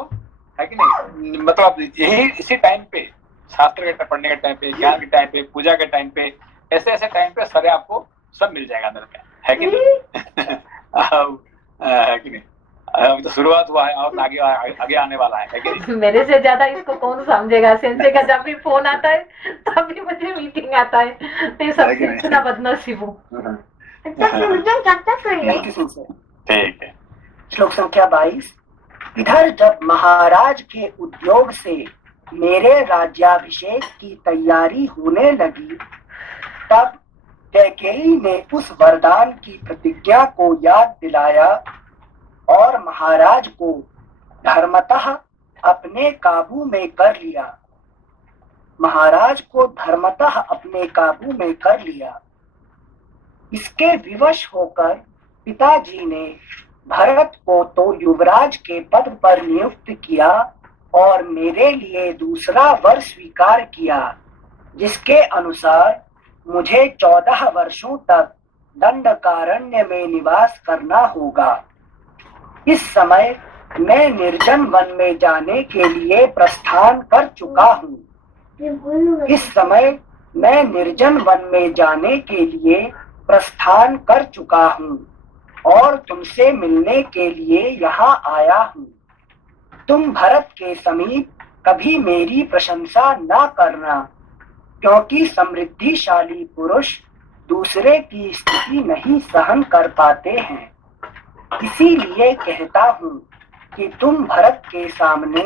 है कि नहीं, मतलब यही इसी टाइम पे, शास्त्र के पढ़ने के टाइम पे, ज्ञान के टाइम पे, पूजा के टाइम पे, ऐसे टाइम पे सारे आपको सब मिल जाएगा अंदर में, है कि नहीं? है कि नहीं? अभी तो शुरुआत हुआ है और आगे आने वाला है कि नहीं? मेरे से ज्यादा इसको कौन समझेगा? सेंसे का जब भी फोन आता है तब भी मुझे मीटिंग आता है, मैं सबसे इतना बदनसीब हूँ। ठीक है। श्लोक संख्या 22। इधर जब महाराज के उद्योग से मेरे राज्याभिषेक की तैयारी होने लगी, तब कैकेयी ने उस वरदान की प्रतिज्ञा को याद दिलाया और महाराज को धर्मतः अपने काबू में कर लिया। महाराज को धर्मतः अपने काबू में कर लिया। इसके विवश होकर पिताजी ने भरत को तो युवराज के पद पर नियुक्त किया और मेरे लिए दूसरा वर स्वीकार किया, जिसके अनुसार मुझे 14 वर्षों तक दंडकारण्य में निवास करना होगा। इस समय मैं निर्जन वन में जाने के लिए प्रस्थान कर चुका हूँ। इस समय मैं निर्जन वन में जाने के लिए प्रस्थान कर चुका हूँ और तुमसे मिलने के लिए यहाँ आया हूँ। तुम भरत के समीप कभी मेरी प्रशंसा न करना, क्योंकि समृद्धिशाली पुरुष दूसरे की स्थिति नहीं सहन कर पाते हैं। इसीलिए कहता हूँ कि तुम भरत के सामने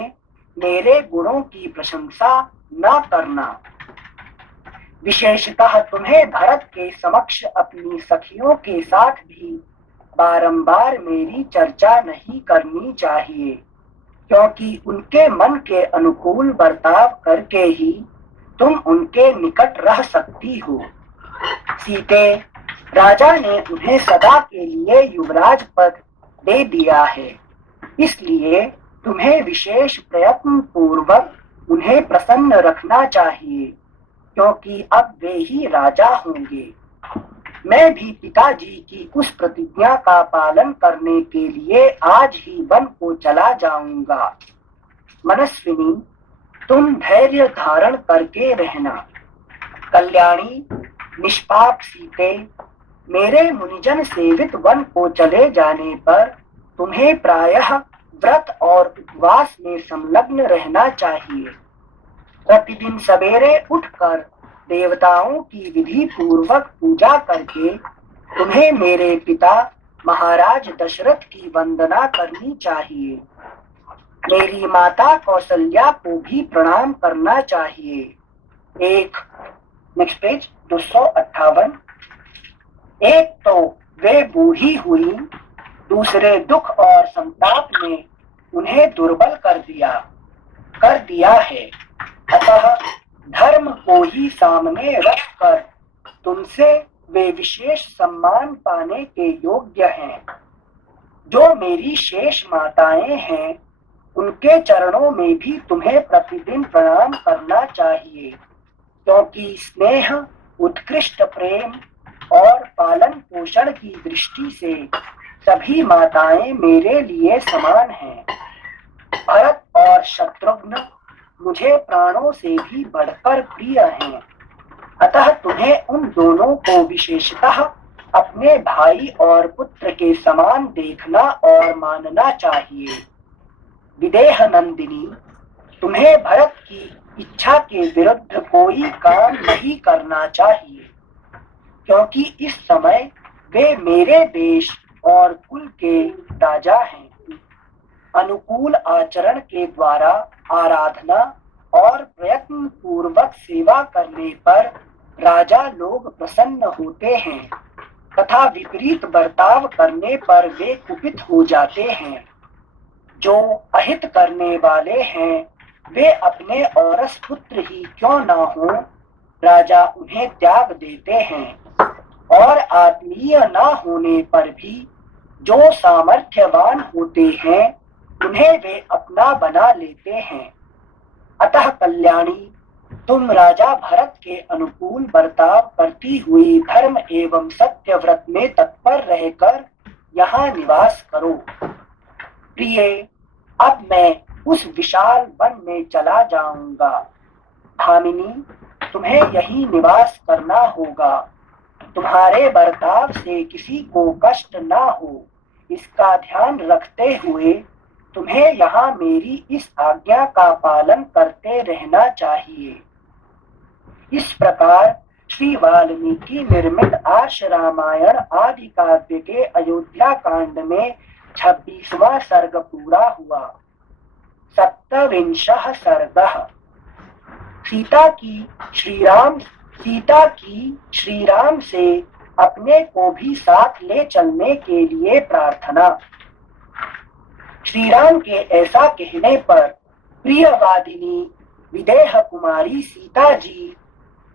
मेरे गुणों की प्रशंसा न करना। विशेषतः तुम्हें भरत के समक्ष अपनी सखियों के साथ भी बारंबार मेरी चर्चा नहीं करनी चाहिए, क्योंकि उनके मन के अनुकूल बर्ताव करके ही तुम उनके निकट रह सकती हो। सीते, राजा ने उन्हें सदा के लिए युवराज पद दे दिया है, इसलिए तुम्हें विशेष प्रयत्न पूर्वक उन्हें प्रसन्न रखना चाहिए, क्योंकि अब वे ही राजा होंगे। मैं भी पिताजी की उस प्रतिज्ञा का पालन करने के लिए आज ही वन को चला जाऊंगा। मनस्विनी, तुम धैर्य धारण करके रहना। कल्याणी, निष्पाप सीते, मेरे मुनिजन सेवित वन को चले जाने पर तुम्हें प्रायः व्रत और उपवास में संलग्न रहना चाहिए। प्रतिदिन सवेरे उठकर देवताओं की विधि पूर्वक पूजा करके तुम्हें मेरे पिता महाराज दशरथ की वंदना करनी चाहिए। मेरी माता कौशल्या को भी प्रणाम करना चाहिए। Next page 258। एक तो वे बूढ़ी हुई, दूसरे दुख और संताप ने उन्हें दुर्बल कर दिया है, अतः धर्म को ही सामने रखकर तुमसे वे विशेष सम्मान पाने के योग्य हैं। जो मेरी शेष माताएं हैं, उनके चरणों में भी तुम्हें प्रतिदिन प्रणाम करना चाहिए, क्योंकि स्नेह, उत्कृष्ट प्रेम और पालन पोषण की दृष्टि से सभी माताएं मेरे लिए समान हैं। भरत और शत्रुघ्न मुझे प्राणों से भी बढ़कर प्रिय हैं, अतः तुम्हें उन दोनों को विशेषतः अपने भाई और पुत्र के समान देखना और मानना चाहिए। विदेह नंदिनी, तुम्हें भरत की इच्छा के विरुद्ध कोई काम नहीं करना चाहिए, क्योंकि इस समय वे मेरे देश और कुल के राजा हैं। अनुकूल आचरण के द्वारा आराधना और प्रयत्न पूर्वक सेवा करने पर राजा लोग प्रसन्न होते हैं, तथा विपरीत बर्ताव करने पर वे कुपित हो जाते हैं। जो अहित करने वाले हैं, वे अपने औरस पुत्र ही क्यों न हो, राजा उन्हें त्याग देते हैं, और आत्मीय न होने पर भी जो सामर्थ्यवान होते हैं, उन्हें वे अपना बना लेते हैं। अतः कल्याणी, तुम राजा भरत के अनुकूल बर्ताव करती हुई धर्म एवं सत्य व्रत में तत्पर रहकर यहाँ निवास करो। प्रिय, अब मैं उस विशाल वन में चला जाऊंगा। भामिनी, तुम्हें यही निवास करना होगा। तुम्हारे बर्ताव से किसी को कष्ट ना हो, इसका ध्यान रखते हुए तुम्हें यहाँ मेरी इस आज्ञा का पालन करते रहना चाहिए। इस प्रकार श्री वाल्मीकि निर्मित आर्ष रामायण आदि काव्य के अयोध्या कांड में 26वां सर्ग पूरा हुआ। 27वां सर्ग। सीता की श्री राम से अपने को भी साथ ले चलने के लिए प्रार्थना। श्री राम के ऐसा कहने पर प्रियवादिनी विदेह कुमारी सीता जी,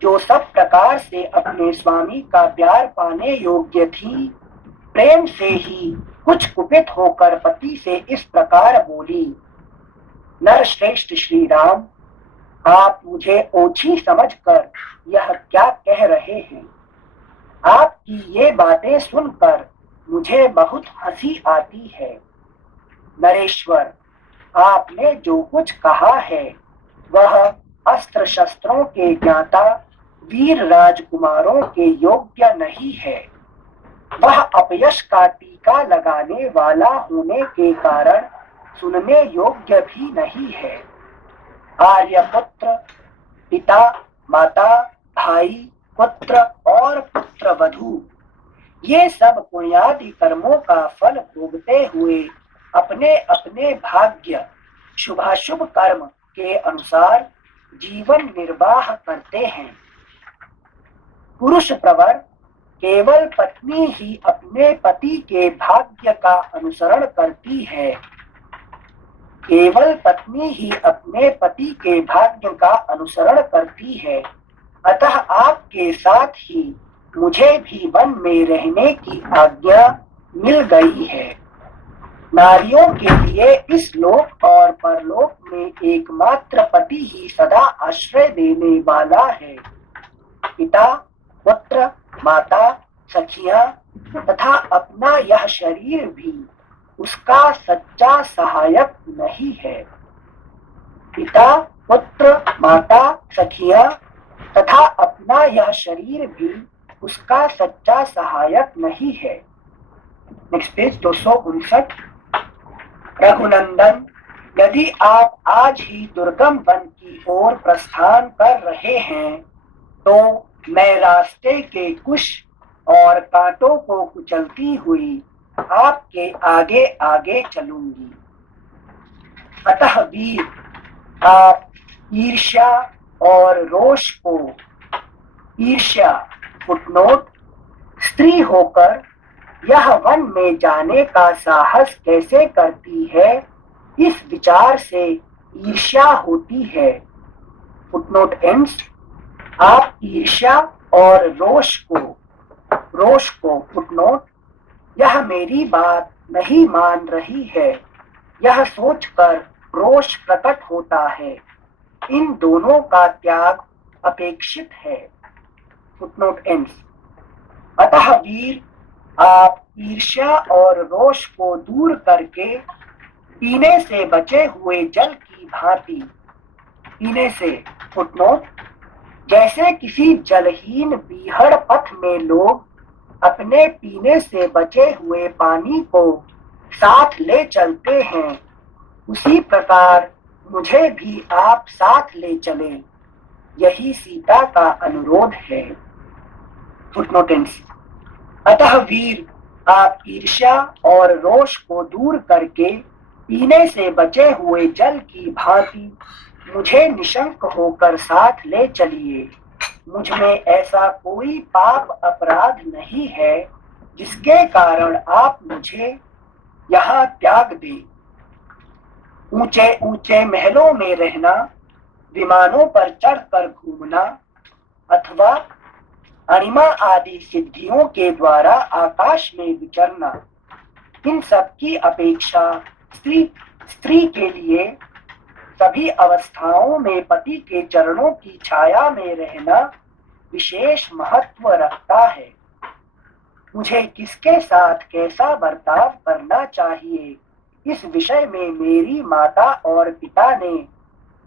जो सब प्रकार से अपने स्वामी का प्यार पाने योग्य थी, प्रेम से ही कुछ कुपित होकर पति से इस प्रकार बोली। नरश्रेष्ठ श्री राम, आप मुझे ओछी समझकर यह क्या कह रहे हैं? आपकी ये बातें सुनकर मुझे बहुत हंसी आती है। नरेश्वर, आपने जो कुछ कहा है वह अस्त्र शस्त्रों के ज्ञाता वीर राजकुमारों के योग्य नहीं है। वह अपयश का टीका लगाने वाला होने के कारण सुनने योग्य भी नहीं है। आर्यपुत्र, पिता, माता, भाई, पुत्र और पुत्र वधू, ये सब पुण्यादि कर्मों का फल भोगते हुए अपने अपने भाग्य शुभाशुभ कर्म के अनुसार जीवन निर्वाह करते हैं। पुरुष प्रवर केवल पत्नी ही अपने पति के भाग्य का अनुसरण करती है। केवल पत्नी ही अपने पति के भाग्य का अनुसरण करती है। अतः आपके साथ ही मुझे भी वन में रहने की आज्ञा मिल गई है। नारियों के लिए इस लोक और परलोक में एकमात्र पति ही सदा आश्रय देने वाला है। पिता, पुत्र, माता, सखियां तथा अपना यह शरीर भी उसका सच्चा सहायक नहीं है। पिता, पुत्र, माता, सखियां तथा अपना यह शरीर भी उसका सच्चा सहायक नहीं है। Next page 259। रघुनंदन, यदि आप आज ही दुर्गम वन की ओर प्रस्थान कर रहे हैं तो मैं रास्ते के कुश और कांटों को कुचलती हुई आपके आगे आगे चलूंगी। अतः वीर, आप ईर्ष्या और रोष को, ईर्ष्या फुटनोट, स्त्री होकर यह वन में जाने का साहस कैसे करती है, इस विचार से ईर्ष्या होती है। Footnote ends. आप ईर्ष्या और रोष को फुटनोट, यह मेरी बात नहीं मान रही है, यह सोचकर रोष प्रकट होता है। इन दोनों का त्याग अपेक्षित है। Footnote ends. अतः वीर, आप ईर्ष्या और रोष को दूर करके पीने से बचे हुए जल की भांति, पीने से, फुटनोट, जैसे किसी जलहीन बीहड़ पथ में लोग अपने पीने से बचे हुए पानी को साथ ले चलते हैं, उसी प्रकार मुझे भी आप साथ ले चलें। यही सीता का अनुरोध है। फुटनोटेंस। अतः वीर, आप ईर्ष्या और रोष को दूर करके पीने से बचे हुए जल की भांति मुझे निशंक होकर साथ ले चलिए। मुझ में ऐसा कोई पाप अपराध नहीं है जिसके कारण आप मुझे यहाँ त्याग दें। ऊंचे ऊंचे महलों में रहना, विमानों पर चढ़कर घूमना अथवा अणिमा आदि सिद्धियों के द्वारा आकाश में विचरना, इन सब की अपेक्षा स्त्री के लिए सभी अवस्थाओं में पति के चरणों की छाया में रहना विशेष महत्व रखता है। मुझे किसके साथ कैसा बर्ताव करना चाहिए, इस विषय में मेरी माता और पिता ने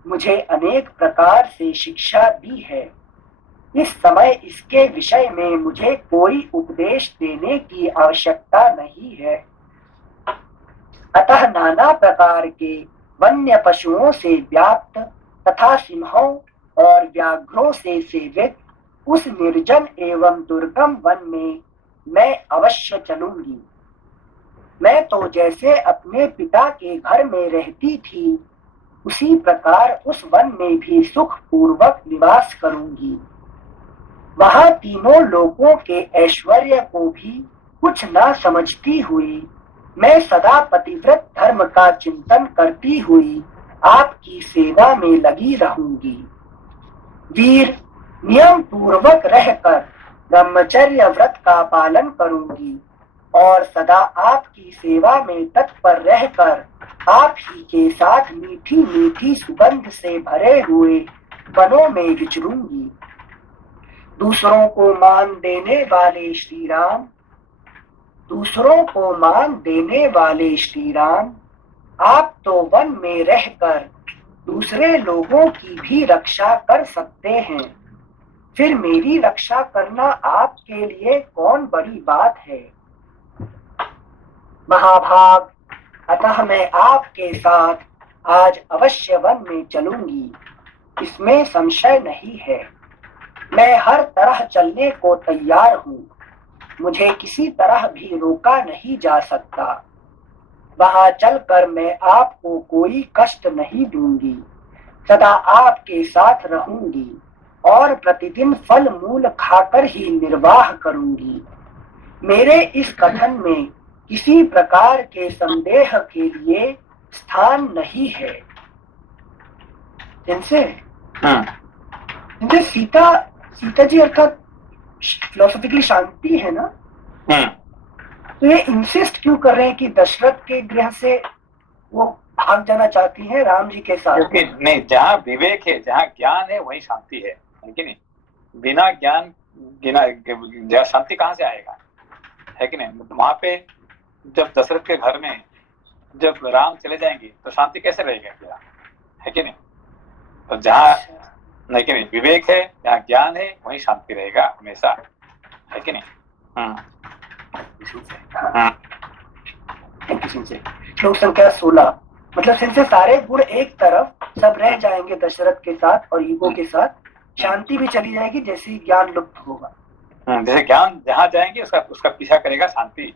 मुझे अनेक प्रकार से शिक्षा दी है। इस समय इसके विषय में मुझे कोई उपदेश देने की आवश्यकता नहीं है। अतः नाना प्रकार के वन्य पशुओं से व्याप्त तथा सिंहों और व्याघ्रों से सेवित उस निर्जन एवं दुर्गम वन में मैं अवश्य चलूंगी। मैं तो जैसे अपने पिता के घर में रहती थी, उसी प्रकार उस वन में भी सुख पूर्वक निवास करूंगी। वहां तीनों लोगों के ऐश्वर्य को भी कुछ न समझती हुई मैं सदा पतिव्रत धर्म का चिंतन करती हुई आपकी सेवा में लगी रहूंगी। वीर, नियम पूर्वक रहकर ब्रह्मचर्य व्रत का पालन करूंगी और सदा आपकी सेवा में तत्पर रहकर आप ही के साथ मीठी मीठी सुगंध से भरे हुए वनों में विचरूंगी। दूसरों को मान देने वाले श्री राम, दूसरों को मान देने वाले श्री राम, आप तो वन में रहकर दूसरे लोगों की भी रक्षा कर सकते हैं। फिर मेरी रक्षा करना आपके लिए कौन बड़ी बात है। महाभाग, अतः मैं आपके साथ आज अवश्य वन में चलूंगी, इसमें संशय नहीं है। मैं हर तरह चलने को तैयार हूँ, मुझे किसी तरह भी रोका नहीं जा सकता। वहां चलकर मैं आपको कोई कष्ट नहीं दूंगी, सदा आपके साथ रहूंगी। और प्रतिदिन फल मूल खाकर ही निर्वाह करूंगी। मेरे इस कथन में किसी प्रकार के संदेह के लिए स्थान नहीं है। जिनसे सीता जी अर्थात फिलोसॉफिकली शांति है ना, तो ये इंसिस्ट क्यों कर रहे हैं कि दशरथ के गृह से वो भाग जाना चाहती हैं राम जी के साथ? क्योंकि नहीं, जहाँ विवेक है, जहाँ ज्ञान है, वही शांति है कि नहीं? बिना ज्ञान जहाँ शांति कहाँ से आएगा, है कि नहीं? वहां पे जब दशरथ के घर में जब राम चले जाएंगे तो शांति कैसे रहेगा, है कि नहीं? तो जहाँ नहीं कि नहीं विवेक है, जहाँ ज्ञान है, वही शांति रहेगा हमेशा, है कि नहीं? श्लोक संख्या 16, मतलब सिंसे सारे गुण एक तरफ सब रह जाएंगे दशरथ के साथ और ईगो के साथ, शांति भी चली जाएगी जैसे ही ज्ञान लुप्त होगा। जैसे ज्ञान जहाँ जाएंगे उसका पीछा करेगा शांति,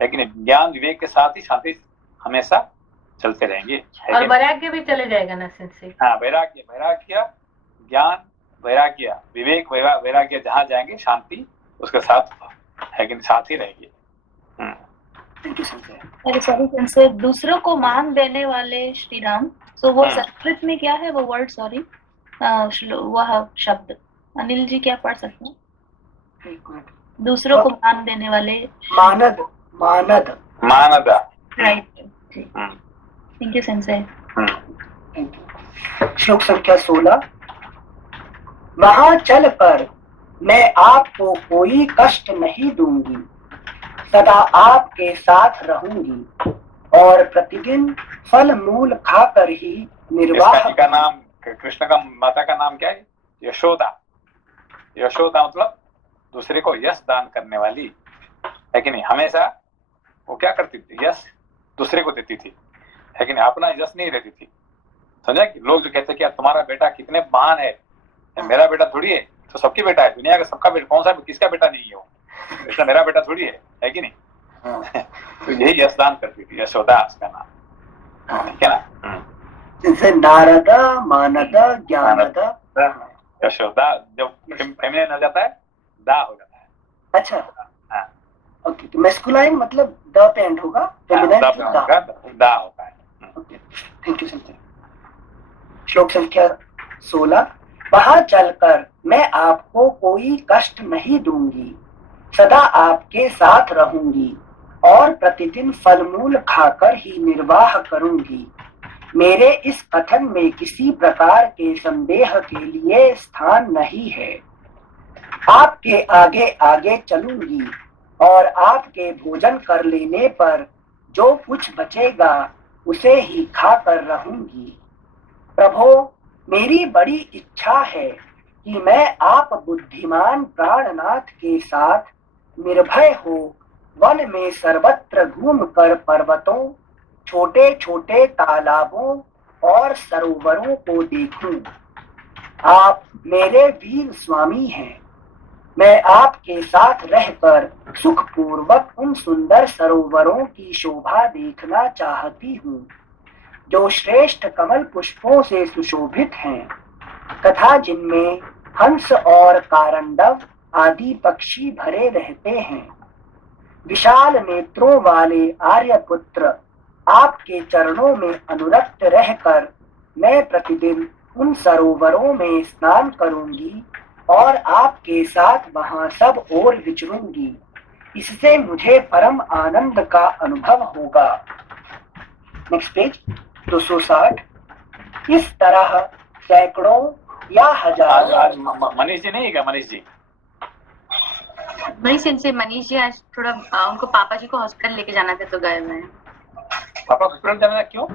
है कि नहीं? ज्ञान विवेक के साथ ही शांति हमेशा चलते रहेंगे, और वैराग्य भी चले जाएगा ना सिंसे। हाँ, वैराग्य ज्ञान, वैराग्य विवेक, वैराग्य जहाँ जाएंगे शांति उसके साथ, है कि नहीं? साथ ही रहेगी। सॉरी, दूसरों को मान देने वाले श्री राम, तो वो संस्कृत में क्या है वो वर्ड? सॉरी, वह शब्द अनिल जी क्या पढ़ सकते हैं? दूसरों को मान देने वाले मानद, राइट। Thank you sense. श्लोक संख्या 16, वहां चलकर मैं आपको कोई कष्ट नहीं दूंगी, सदा आपके साथ रहूंगी और प्रतिदिन फल मूल खाकर ही निर्वाह। का नाम, कृष्ण का माता का नाम क्या है? यशोदा। यशोदा मतलब दूसरे को यश दान करने वाली, है कि नहीं? हमेशा वो क्या करती थी? यश दूसरे को देती थी, है कि नहीं? अपना यश नहीं रहती थी। समझा कि लोग जो कहते हैं कि तुम्हारा बेटा कितने महान है, मेरा बेटा थोड़ी है, तो सबकी बेटा है, दुनिया का सबका बेटा, कौन सा किसका बेटा नहीं है वो, इसका मेरा बेटा थोड़ी है कि नहीं? तो यही यश दान करती थी, यशोदा उसका नाम, ठीक है ना? जैसे नारदा, मानदा, ज्ञानदा, यशोदा जब फेमिनिन हो जाता है, दा हो जाता है। अच्छा, ओके, तो मैस्कुलाइन मतलब द पे एंड होगा, फेमिनिन दा होता है। Okay, thank you sir. श्लोक संख्या 16, वहां चलकर मैं आपको कोई कष्ट नहीं दूंगी, सदा आपके साथ रहूंगी और प्रतिदिन फल मूल खाकर ही निर्वाह करूंगी। मेरे इस कथन में किसी प्रकार के संदेह के लिए स्थान नहीं है। आपके आगे आगे चलूंगी और आपके भोजन कर लेने पर जो कुछ बचेगा उसे ही खाकर रहूंगी। प्रभो, मेरी बड़ी इच्छा है कि मैं आप बुद्धिमान प्राणनाथ के साथ निर्भय हो वन में सर्वत्र घूमकर पर्वतों, छोटे छोटे तालाबों और सरोवरों को देखूं। आप मेरे वीर स्वामी हैं। मैं आपके साथ रहकर सुखपूर्वक उन सुंदर सरोवरों की शोभा देखना चाहती हूँ जो श्रेष्ठ कमल पुष्पों से सुशोभित हैं तथा जिनमें हंस और कारंडव आदि पक्षी भरे रहते हैं। विशाल नेत्रों वाले आर्यपुत्र, आपके चरणों में अनुरक्त रहकर मैं प्रतिदिन उन सरोवरों में स्नान करूंगी और आपके साथ वहां सब ओर विचरूंगी। इससे मुझे परम आनंद का अनुभव होगा। Next page 260। इस तरह सैकड़ों या हजारों। मनीष जी नहीं है, मनीष जी? मनीष जी आज थोड़ा उनको पापा जी को हॉस्पिटल लेके जाना था तो गए मैं। पापा हॉस्पिटल जाना क्यों?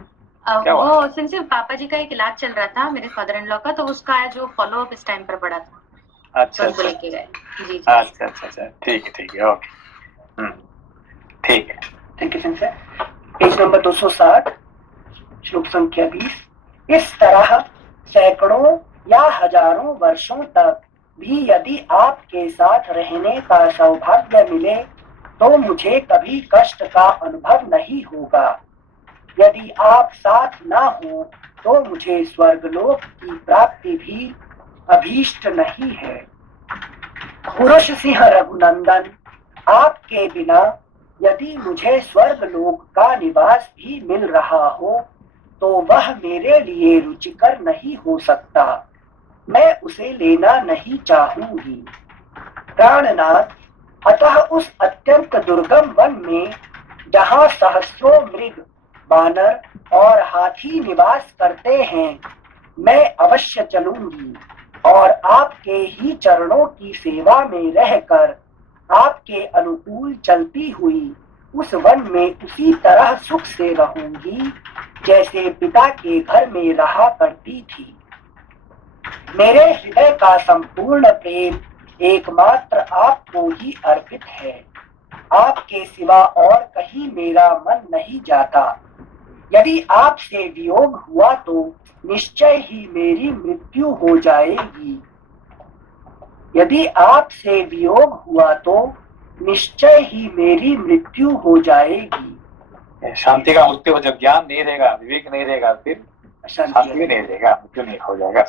वो सिंसे पापा जी का एक इलाज चल रहा था मेरे फादर इन लॉ का, तो उसका जो फॉलो अप इस टाइम पर पड़ा था। अच्छा, तो उनको लेके गए। जी। अच्छा, ठीक है, ओके, ठीक है। थैंक यू सिंसे। पेज नंबर 260, श्लोक संख्या 20। इस तरह सैकड़ों या हजारों वर्षों तक भी यदि आपके साथ रहने का सौभाग्य मिले तो मुझे कभी कष्ट का अनुभव नहीं होगा। यदि आप साथ ना हो तो मुझे स्वर्गलोक की प्राप्ति भी अभीष्ट नहीं है। पुरुष सिंह रघुनंदन, आपके बिना यदि मुझे स्वर्ग लोक का निवास भी मिल रहा हो तो वह मेरे लिए रुचिकर नहीं हो सकता, मैं उसे लेना नहीं चाहूंगी। प्राणनाथ, अतः उस अत्यंत दुर्गम वन में जहाँ सहस्रों मृग, बानर और हाथी निवास करते हैं, मैं अवश्य चलूंगी और आपके ही चरणों की सेवा में रहकर आपके अनुकूल चलती हुई उस वन में उसी तरह सुख से रहूंगी जैसे पिता के घर में रहा करती थी। मेरे हृदय का संपूर्ण प्रेम एकमात्र आपको ही अर्पित है। आपके सिवा और कहीं मेरा मन नहीं जाता। यदि आपसे वियोग हुआ तो निश्चय ही मेरी मृत्यु हो जाएगी। यदि आपसे वियोग हुआ तो निश्चय ही मेरी मृत्यु हो जाएगी। शांति का मृत्यु, जब ज्ञान नहीं रहेगा, विवेक नहीं रहेगा, फिर शांति भी नहीं रहेगा, मृत्यु नहीं हो जाएगा।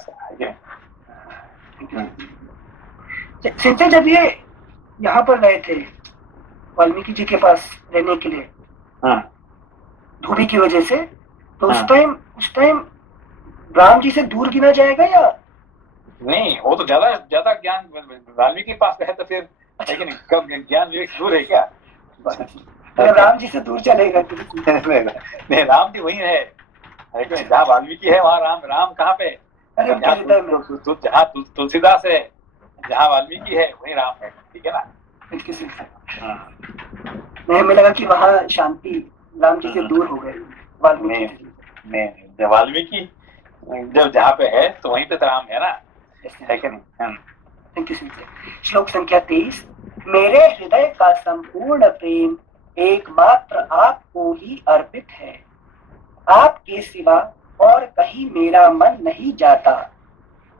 सिंचे जब ये यहाँ पर गए थे वाल्मीकि जी के पास रहने के लिए धोबी की वजह से, तो उस टाइम राम जी से दूर गिना जाएगा या नहीं? वो तो ज्यादा ज्ञान वाल्मीकि के पास है तो फिर, लेकिन कब ज्ञान विवेक दूर है क्या? तो राम जी से दूर चलेगा? नहीं, राम जी वही है, लेकिन जहाँ वाल्मीकि है वहाँ राम कहाँ पे? जहाँ तुलसीदास है, जहाँ वाल्मीकि है वही राम है, ठीक है ना? हमें लगा कि वहाँ शांति राम जी से दूर हो गए वाल्मीकि। नहीं, वाल्मीकि जब जहाँ पे है तो वहीं पे तो राम है ना, है कि नहीं? श्लोक संख्या 23। मेरे हृदय का संपूर्ण प्रेम एकमात्र आपको ही अर्पित है। आपके सिवा और कहीं मेरा मन नहीं जाता।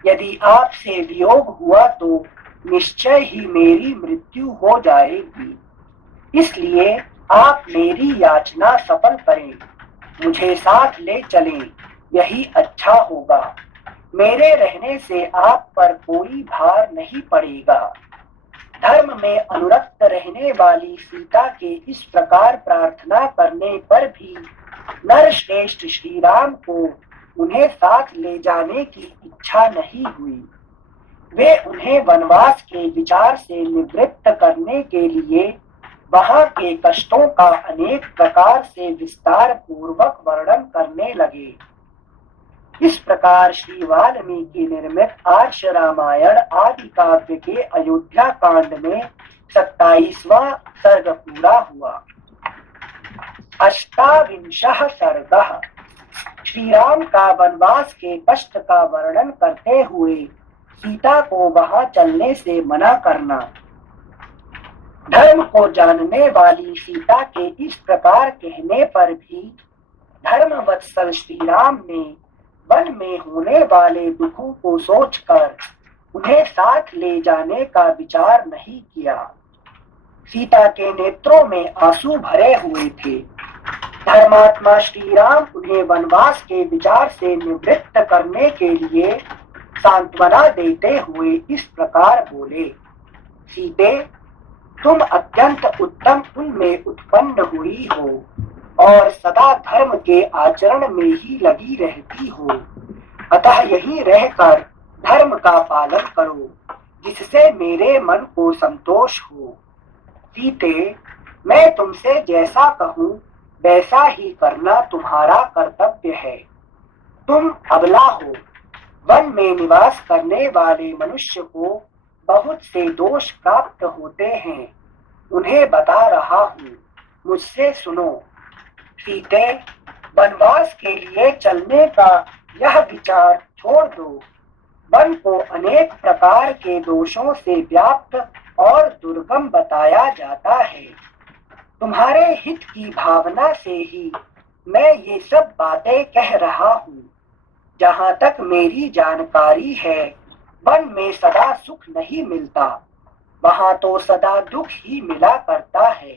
यदि आपसे वियोग हुआ तो निश्चय ही मेरी मृत्यु हो जाएगी। इसलिए आप मेरी याचना सफल करें, मुझे साथ ले चलें, यही अच्छा होगा। मेरे रहने से आप पर कोई भार नहीं पड़ेगा। धर्म में अनुरक्त रहने वाली सीता के इस प्रकार प्रार्थना करने पर भी नरश्रेष्ठ श्री राम को उन्हें साथ ले जाने की इच्छा नहीं हुई। वे उन्हें वनवास के विचार से निवृत्त करने के लिए वहां के कष्टों का अनेक प्रकार से विस्तार पूर्वक वर्णन करने लगे। इस प्रकार श्री वाल्मीकि निर्मित आर्ष रामायण आदि काव्य के अयोध्या कांड में 27वां सर्ग पूरा हुआ। 28वां सर्ग श्री राम का वनवास के कष्ट का वर्णन करते हुए सीता को वहां चलने से मना करना। धर्म को जानने वाली सीता के इस प्रकार कहने पर भी धर्म वत्सल श्री राम ने वन में होने वाले दुखों को सोचकर उन्हें साथ ले जाने का विचार नहीं किया। सीता के नेत्रों में आंसू भरे हुए थे। धर्मात्मा श्री राम उन्हें वनवास के विचार से निवृत्त करने के लिए सांत्वना देते हुए इस प्रकार बोले, सीते, तुम अत्यंत उत्तम कुल में उत्पन्न हुई हो और सदा धर्म के आचरण में ही लगी रहती हो, अतः यहीं रहकर धर्म का पालन करो जिससे मेरे मन को संतोष हो। सीते, मैं तुमसे जैसा कहूँ वैसा ही करना तुम्हारा कर्तव्य है। तुम अबला हो। वन में निवास करने वाले मनुष्य को बहुत से दोष प्राप्त होते हैं, उन्हें बता रहा हूँ, मुझसे सुनो। सीते, वनवास के लिए चलने का यह विचार छोड़ दो। वन को अनेक प्रकार के दोषों से व्याप्त और दुर्गम बताया जाता है। तुम्हारे हित की भावना से ही मैं ये सब बातें कह रहा हूँ। जहाँ तक मेरी जानकारी है, वन में सदा सुख नहीं मिलता, वहाँ तो सदा दुख ही मिला करता है।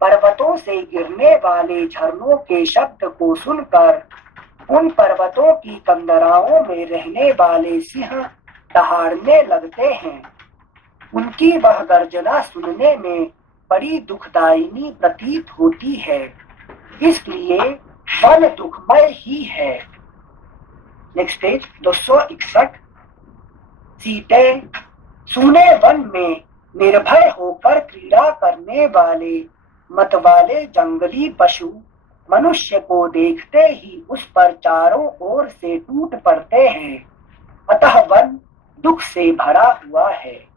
पर्वतों से गिरने वाले झरनों के शब्द को सुनकर उन पर्वतों की कंदराओं में रहने वाले सिंह दहाड़ने लगते हैं। उनकी वह गर्जना सुनने में बड़ी दुखदायिनी प्रतीत होती है, इसलिए वन दुखमय ही है। Next page 261। सीते सूने वन में निर्भय होकर क्रीड़ा करने वाले मतवाले जंगली पशु मनुष्य को देखते ही उस पर चारों ओर से टूट पड़ते हैं, अतः वन दुख से भरा हुआ है।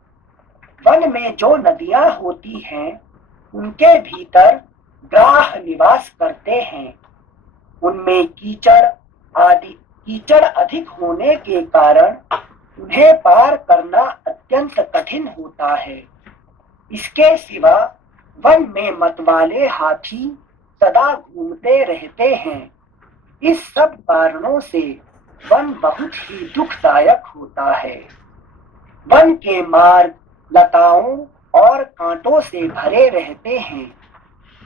वन में जो नदियां होती हैं उनके भीतर ग्राह निवास करते हैं। उनमें कीचड़ अधिक होने के कारण उन्हें पार करना अत्यंत कठिन होता है। इसके सिवा वन में मतवाले हाथी सदा घूमते रहते हैं। इस सब कारणों से वन बहुत ही दुखदायक होता है। वन के मार्ग लताओं और कांटों से भरे रहते हैं।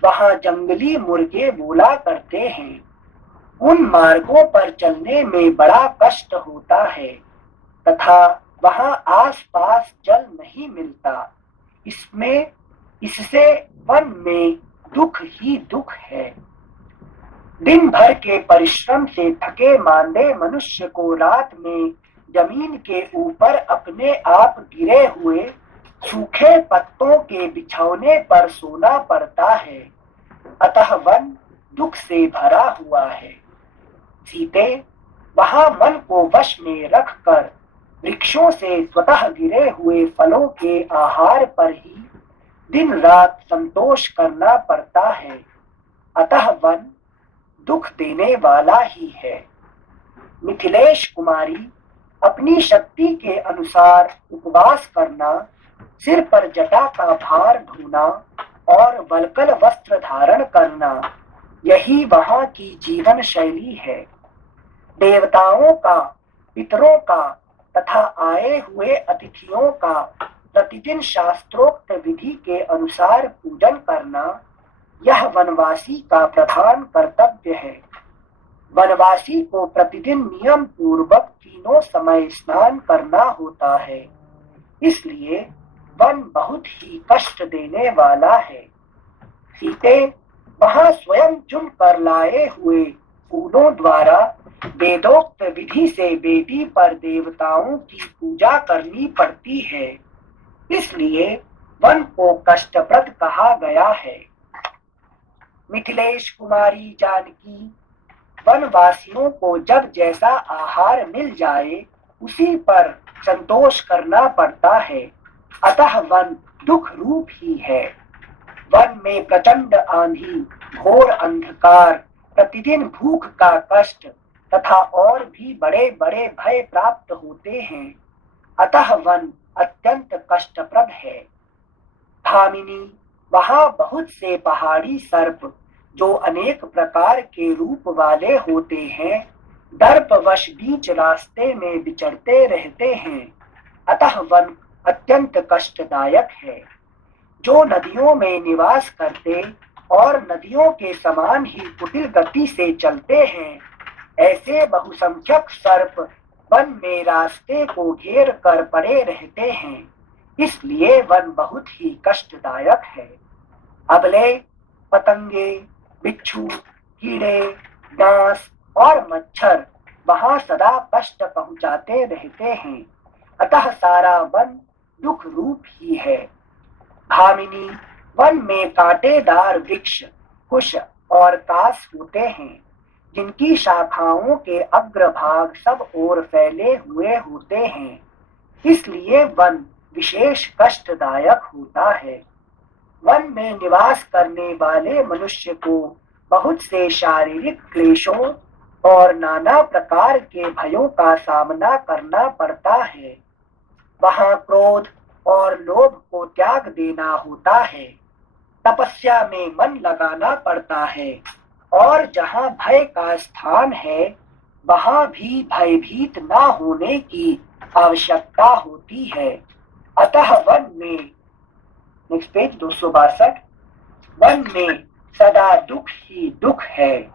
वहां जंगली मुर्गे बोला करते हैं। उन मार्गों पर चलने में बड़ा कष्ट होता है तथा वहां आसपास जल नहीं मिलता। इससे वन में दुख ही दुख है। दिन भर के परिश्रम से थके मांदे मनुष्य को रात में जमीन के ऊपर अपने आप गिरे हुए सूखे पत्तों के बिछौने पर सोना पड़ता है, अतः वन दुख से भरा हुआ है। सीते वहां मन को वश में रखकर वृक्षों से स्वतः गिरे हुए फलों के आहार पर ही दिन रात संतोष करना पड़ता है, अतः वन दुख देने वाला ही है। मिथिलेश कुमारी अपनी शक्ति के अनुसार उपवास करना, सिर पर जटा का भार ढोना और वल्कल वस्त्र धारण करना, यही वहां की जीवन शैली है। देवताओं का, पितरों का तथा आए हुए अतिथियों का प्रतिदिन शास्त्रोक्त विधि के अनुसार पूजन करना, यह वनवासी का प्रधान कर्तव्य है। वनवासी को प्रतिदिन नियम पूर्वक तीनों समय स्नान करना होता है, इसलिए वन बहुत ही कष्ट देने वाला है। सीते वहां स्वयं चुन कर लाए हुए फूलों द्वारा वेदोक्त विधि से वेदी पर देवताओं की पूजा करनी पड़ती है, इसलिए वन को कष्टप्रद कहा गया है। मिथिलेश कुमारी जानकी वनवासियों को जब जैसा आहार मिल जाए उसी पर संतोष करना पड़ता है, अतः वन दुख रूप ही है। वन में प्रचंड आंधी, घोर अंधकार, प्रतिदिन भूख का कष्ट तथा और भी बड़े बड़े भय प्राप्त होते हैं, अतः वन अत्यंत कष्टप्रद है। भामिनी वहां बहुत से पहाड़ी सर्प जो अनेक प्रकार के रूप वाले होते हैं, दर्पवश बीच रास्ते में विचरते रहते हैं, अतः वन अत्यंत कष्टदायक है। जो नदियों में निवास करते और नदियों के समान ही कुटिल गति से चलते हैं, ऐसे बहुसंख्यक सर्प वन में रास्ते को घेर कर पड़े रहते हैं, इसलिए वन बहुत ही कष्टदायक है। अबले, पतंगे, बिच्छू, कीड़े, डांस और मच्छर वहां सदा कष्ट पहुंचाते रहते हैं, अतः सारा वन दुख रूप ही है। भामिनी वन में कांटेदार वृक्ष, कुश और कास होते हैं, जिनकी शाखाओं के अग्रभाग सब ओर फैले हुए होते हैं, इसलिए वन विशेष कष्टदायक होता है। वन में निवास करने वाले मनुष्य को बहुत से शारीरिक क्लेशों और नाना प्रकार के भयों का सामना करना पड़ता है। वहां क्रोध और लोभ को त्याग देना होता है, तपस्या में मन लगाना पड़ता है, और जहां भय का स्थान है वहां भी भयभीत न होने की आवश्यकता होती है। अतः वन में, नेक्स्ट पेज 262, वन में सदा दुख ही दुख है,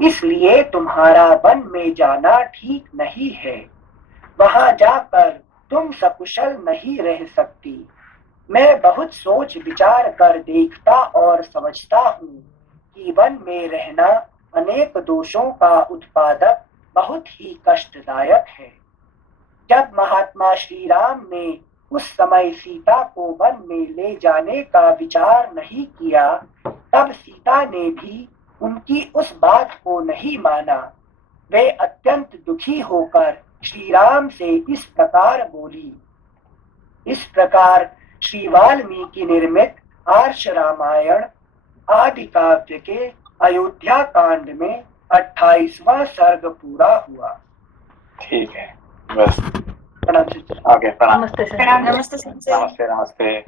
इसलिए तुम्हारा वन में जाना ठीक नहीं है। वहां जाकर तुम सकुशल नहीं रह सकती। मैं बहुत सोच विचार कर देखता और समझता हूँ कि वन में रहना अनेक दोषों का उत्पादक बहुत ही कष्टदायक है। जब महात्मा श्री राम ने उस समय सीता को वन में ले जाने का विचार नहीं किया, तब सीता ने भी उनकी उस बात को नहीं माना। वे अत्यंत दुखी होकर श्री राम से इस प्रकार बोली। इस प्रकार श्री वाल्मीकि निर्मित आर्ष रामायण आदि काव्य के अयोध्या कांड में 28वां सर्ग पूरा हुआ। ठीक है, बस प्रणाम। आगे प्रणाम। नमस्ते सर। नमस्ते संजय। नमस्ते नमस्ते।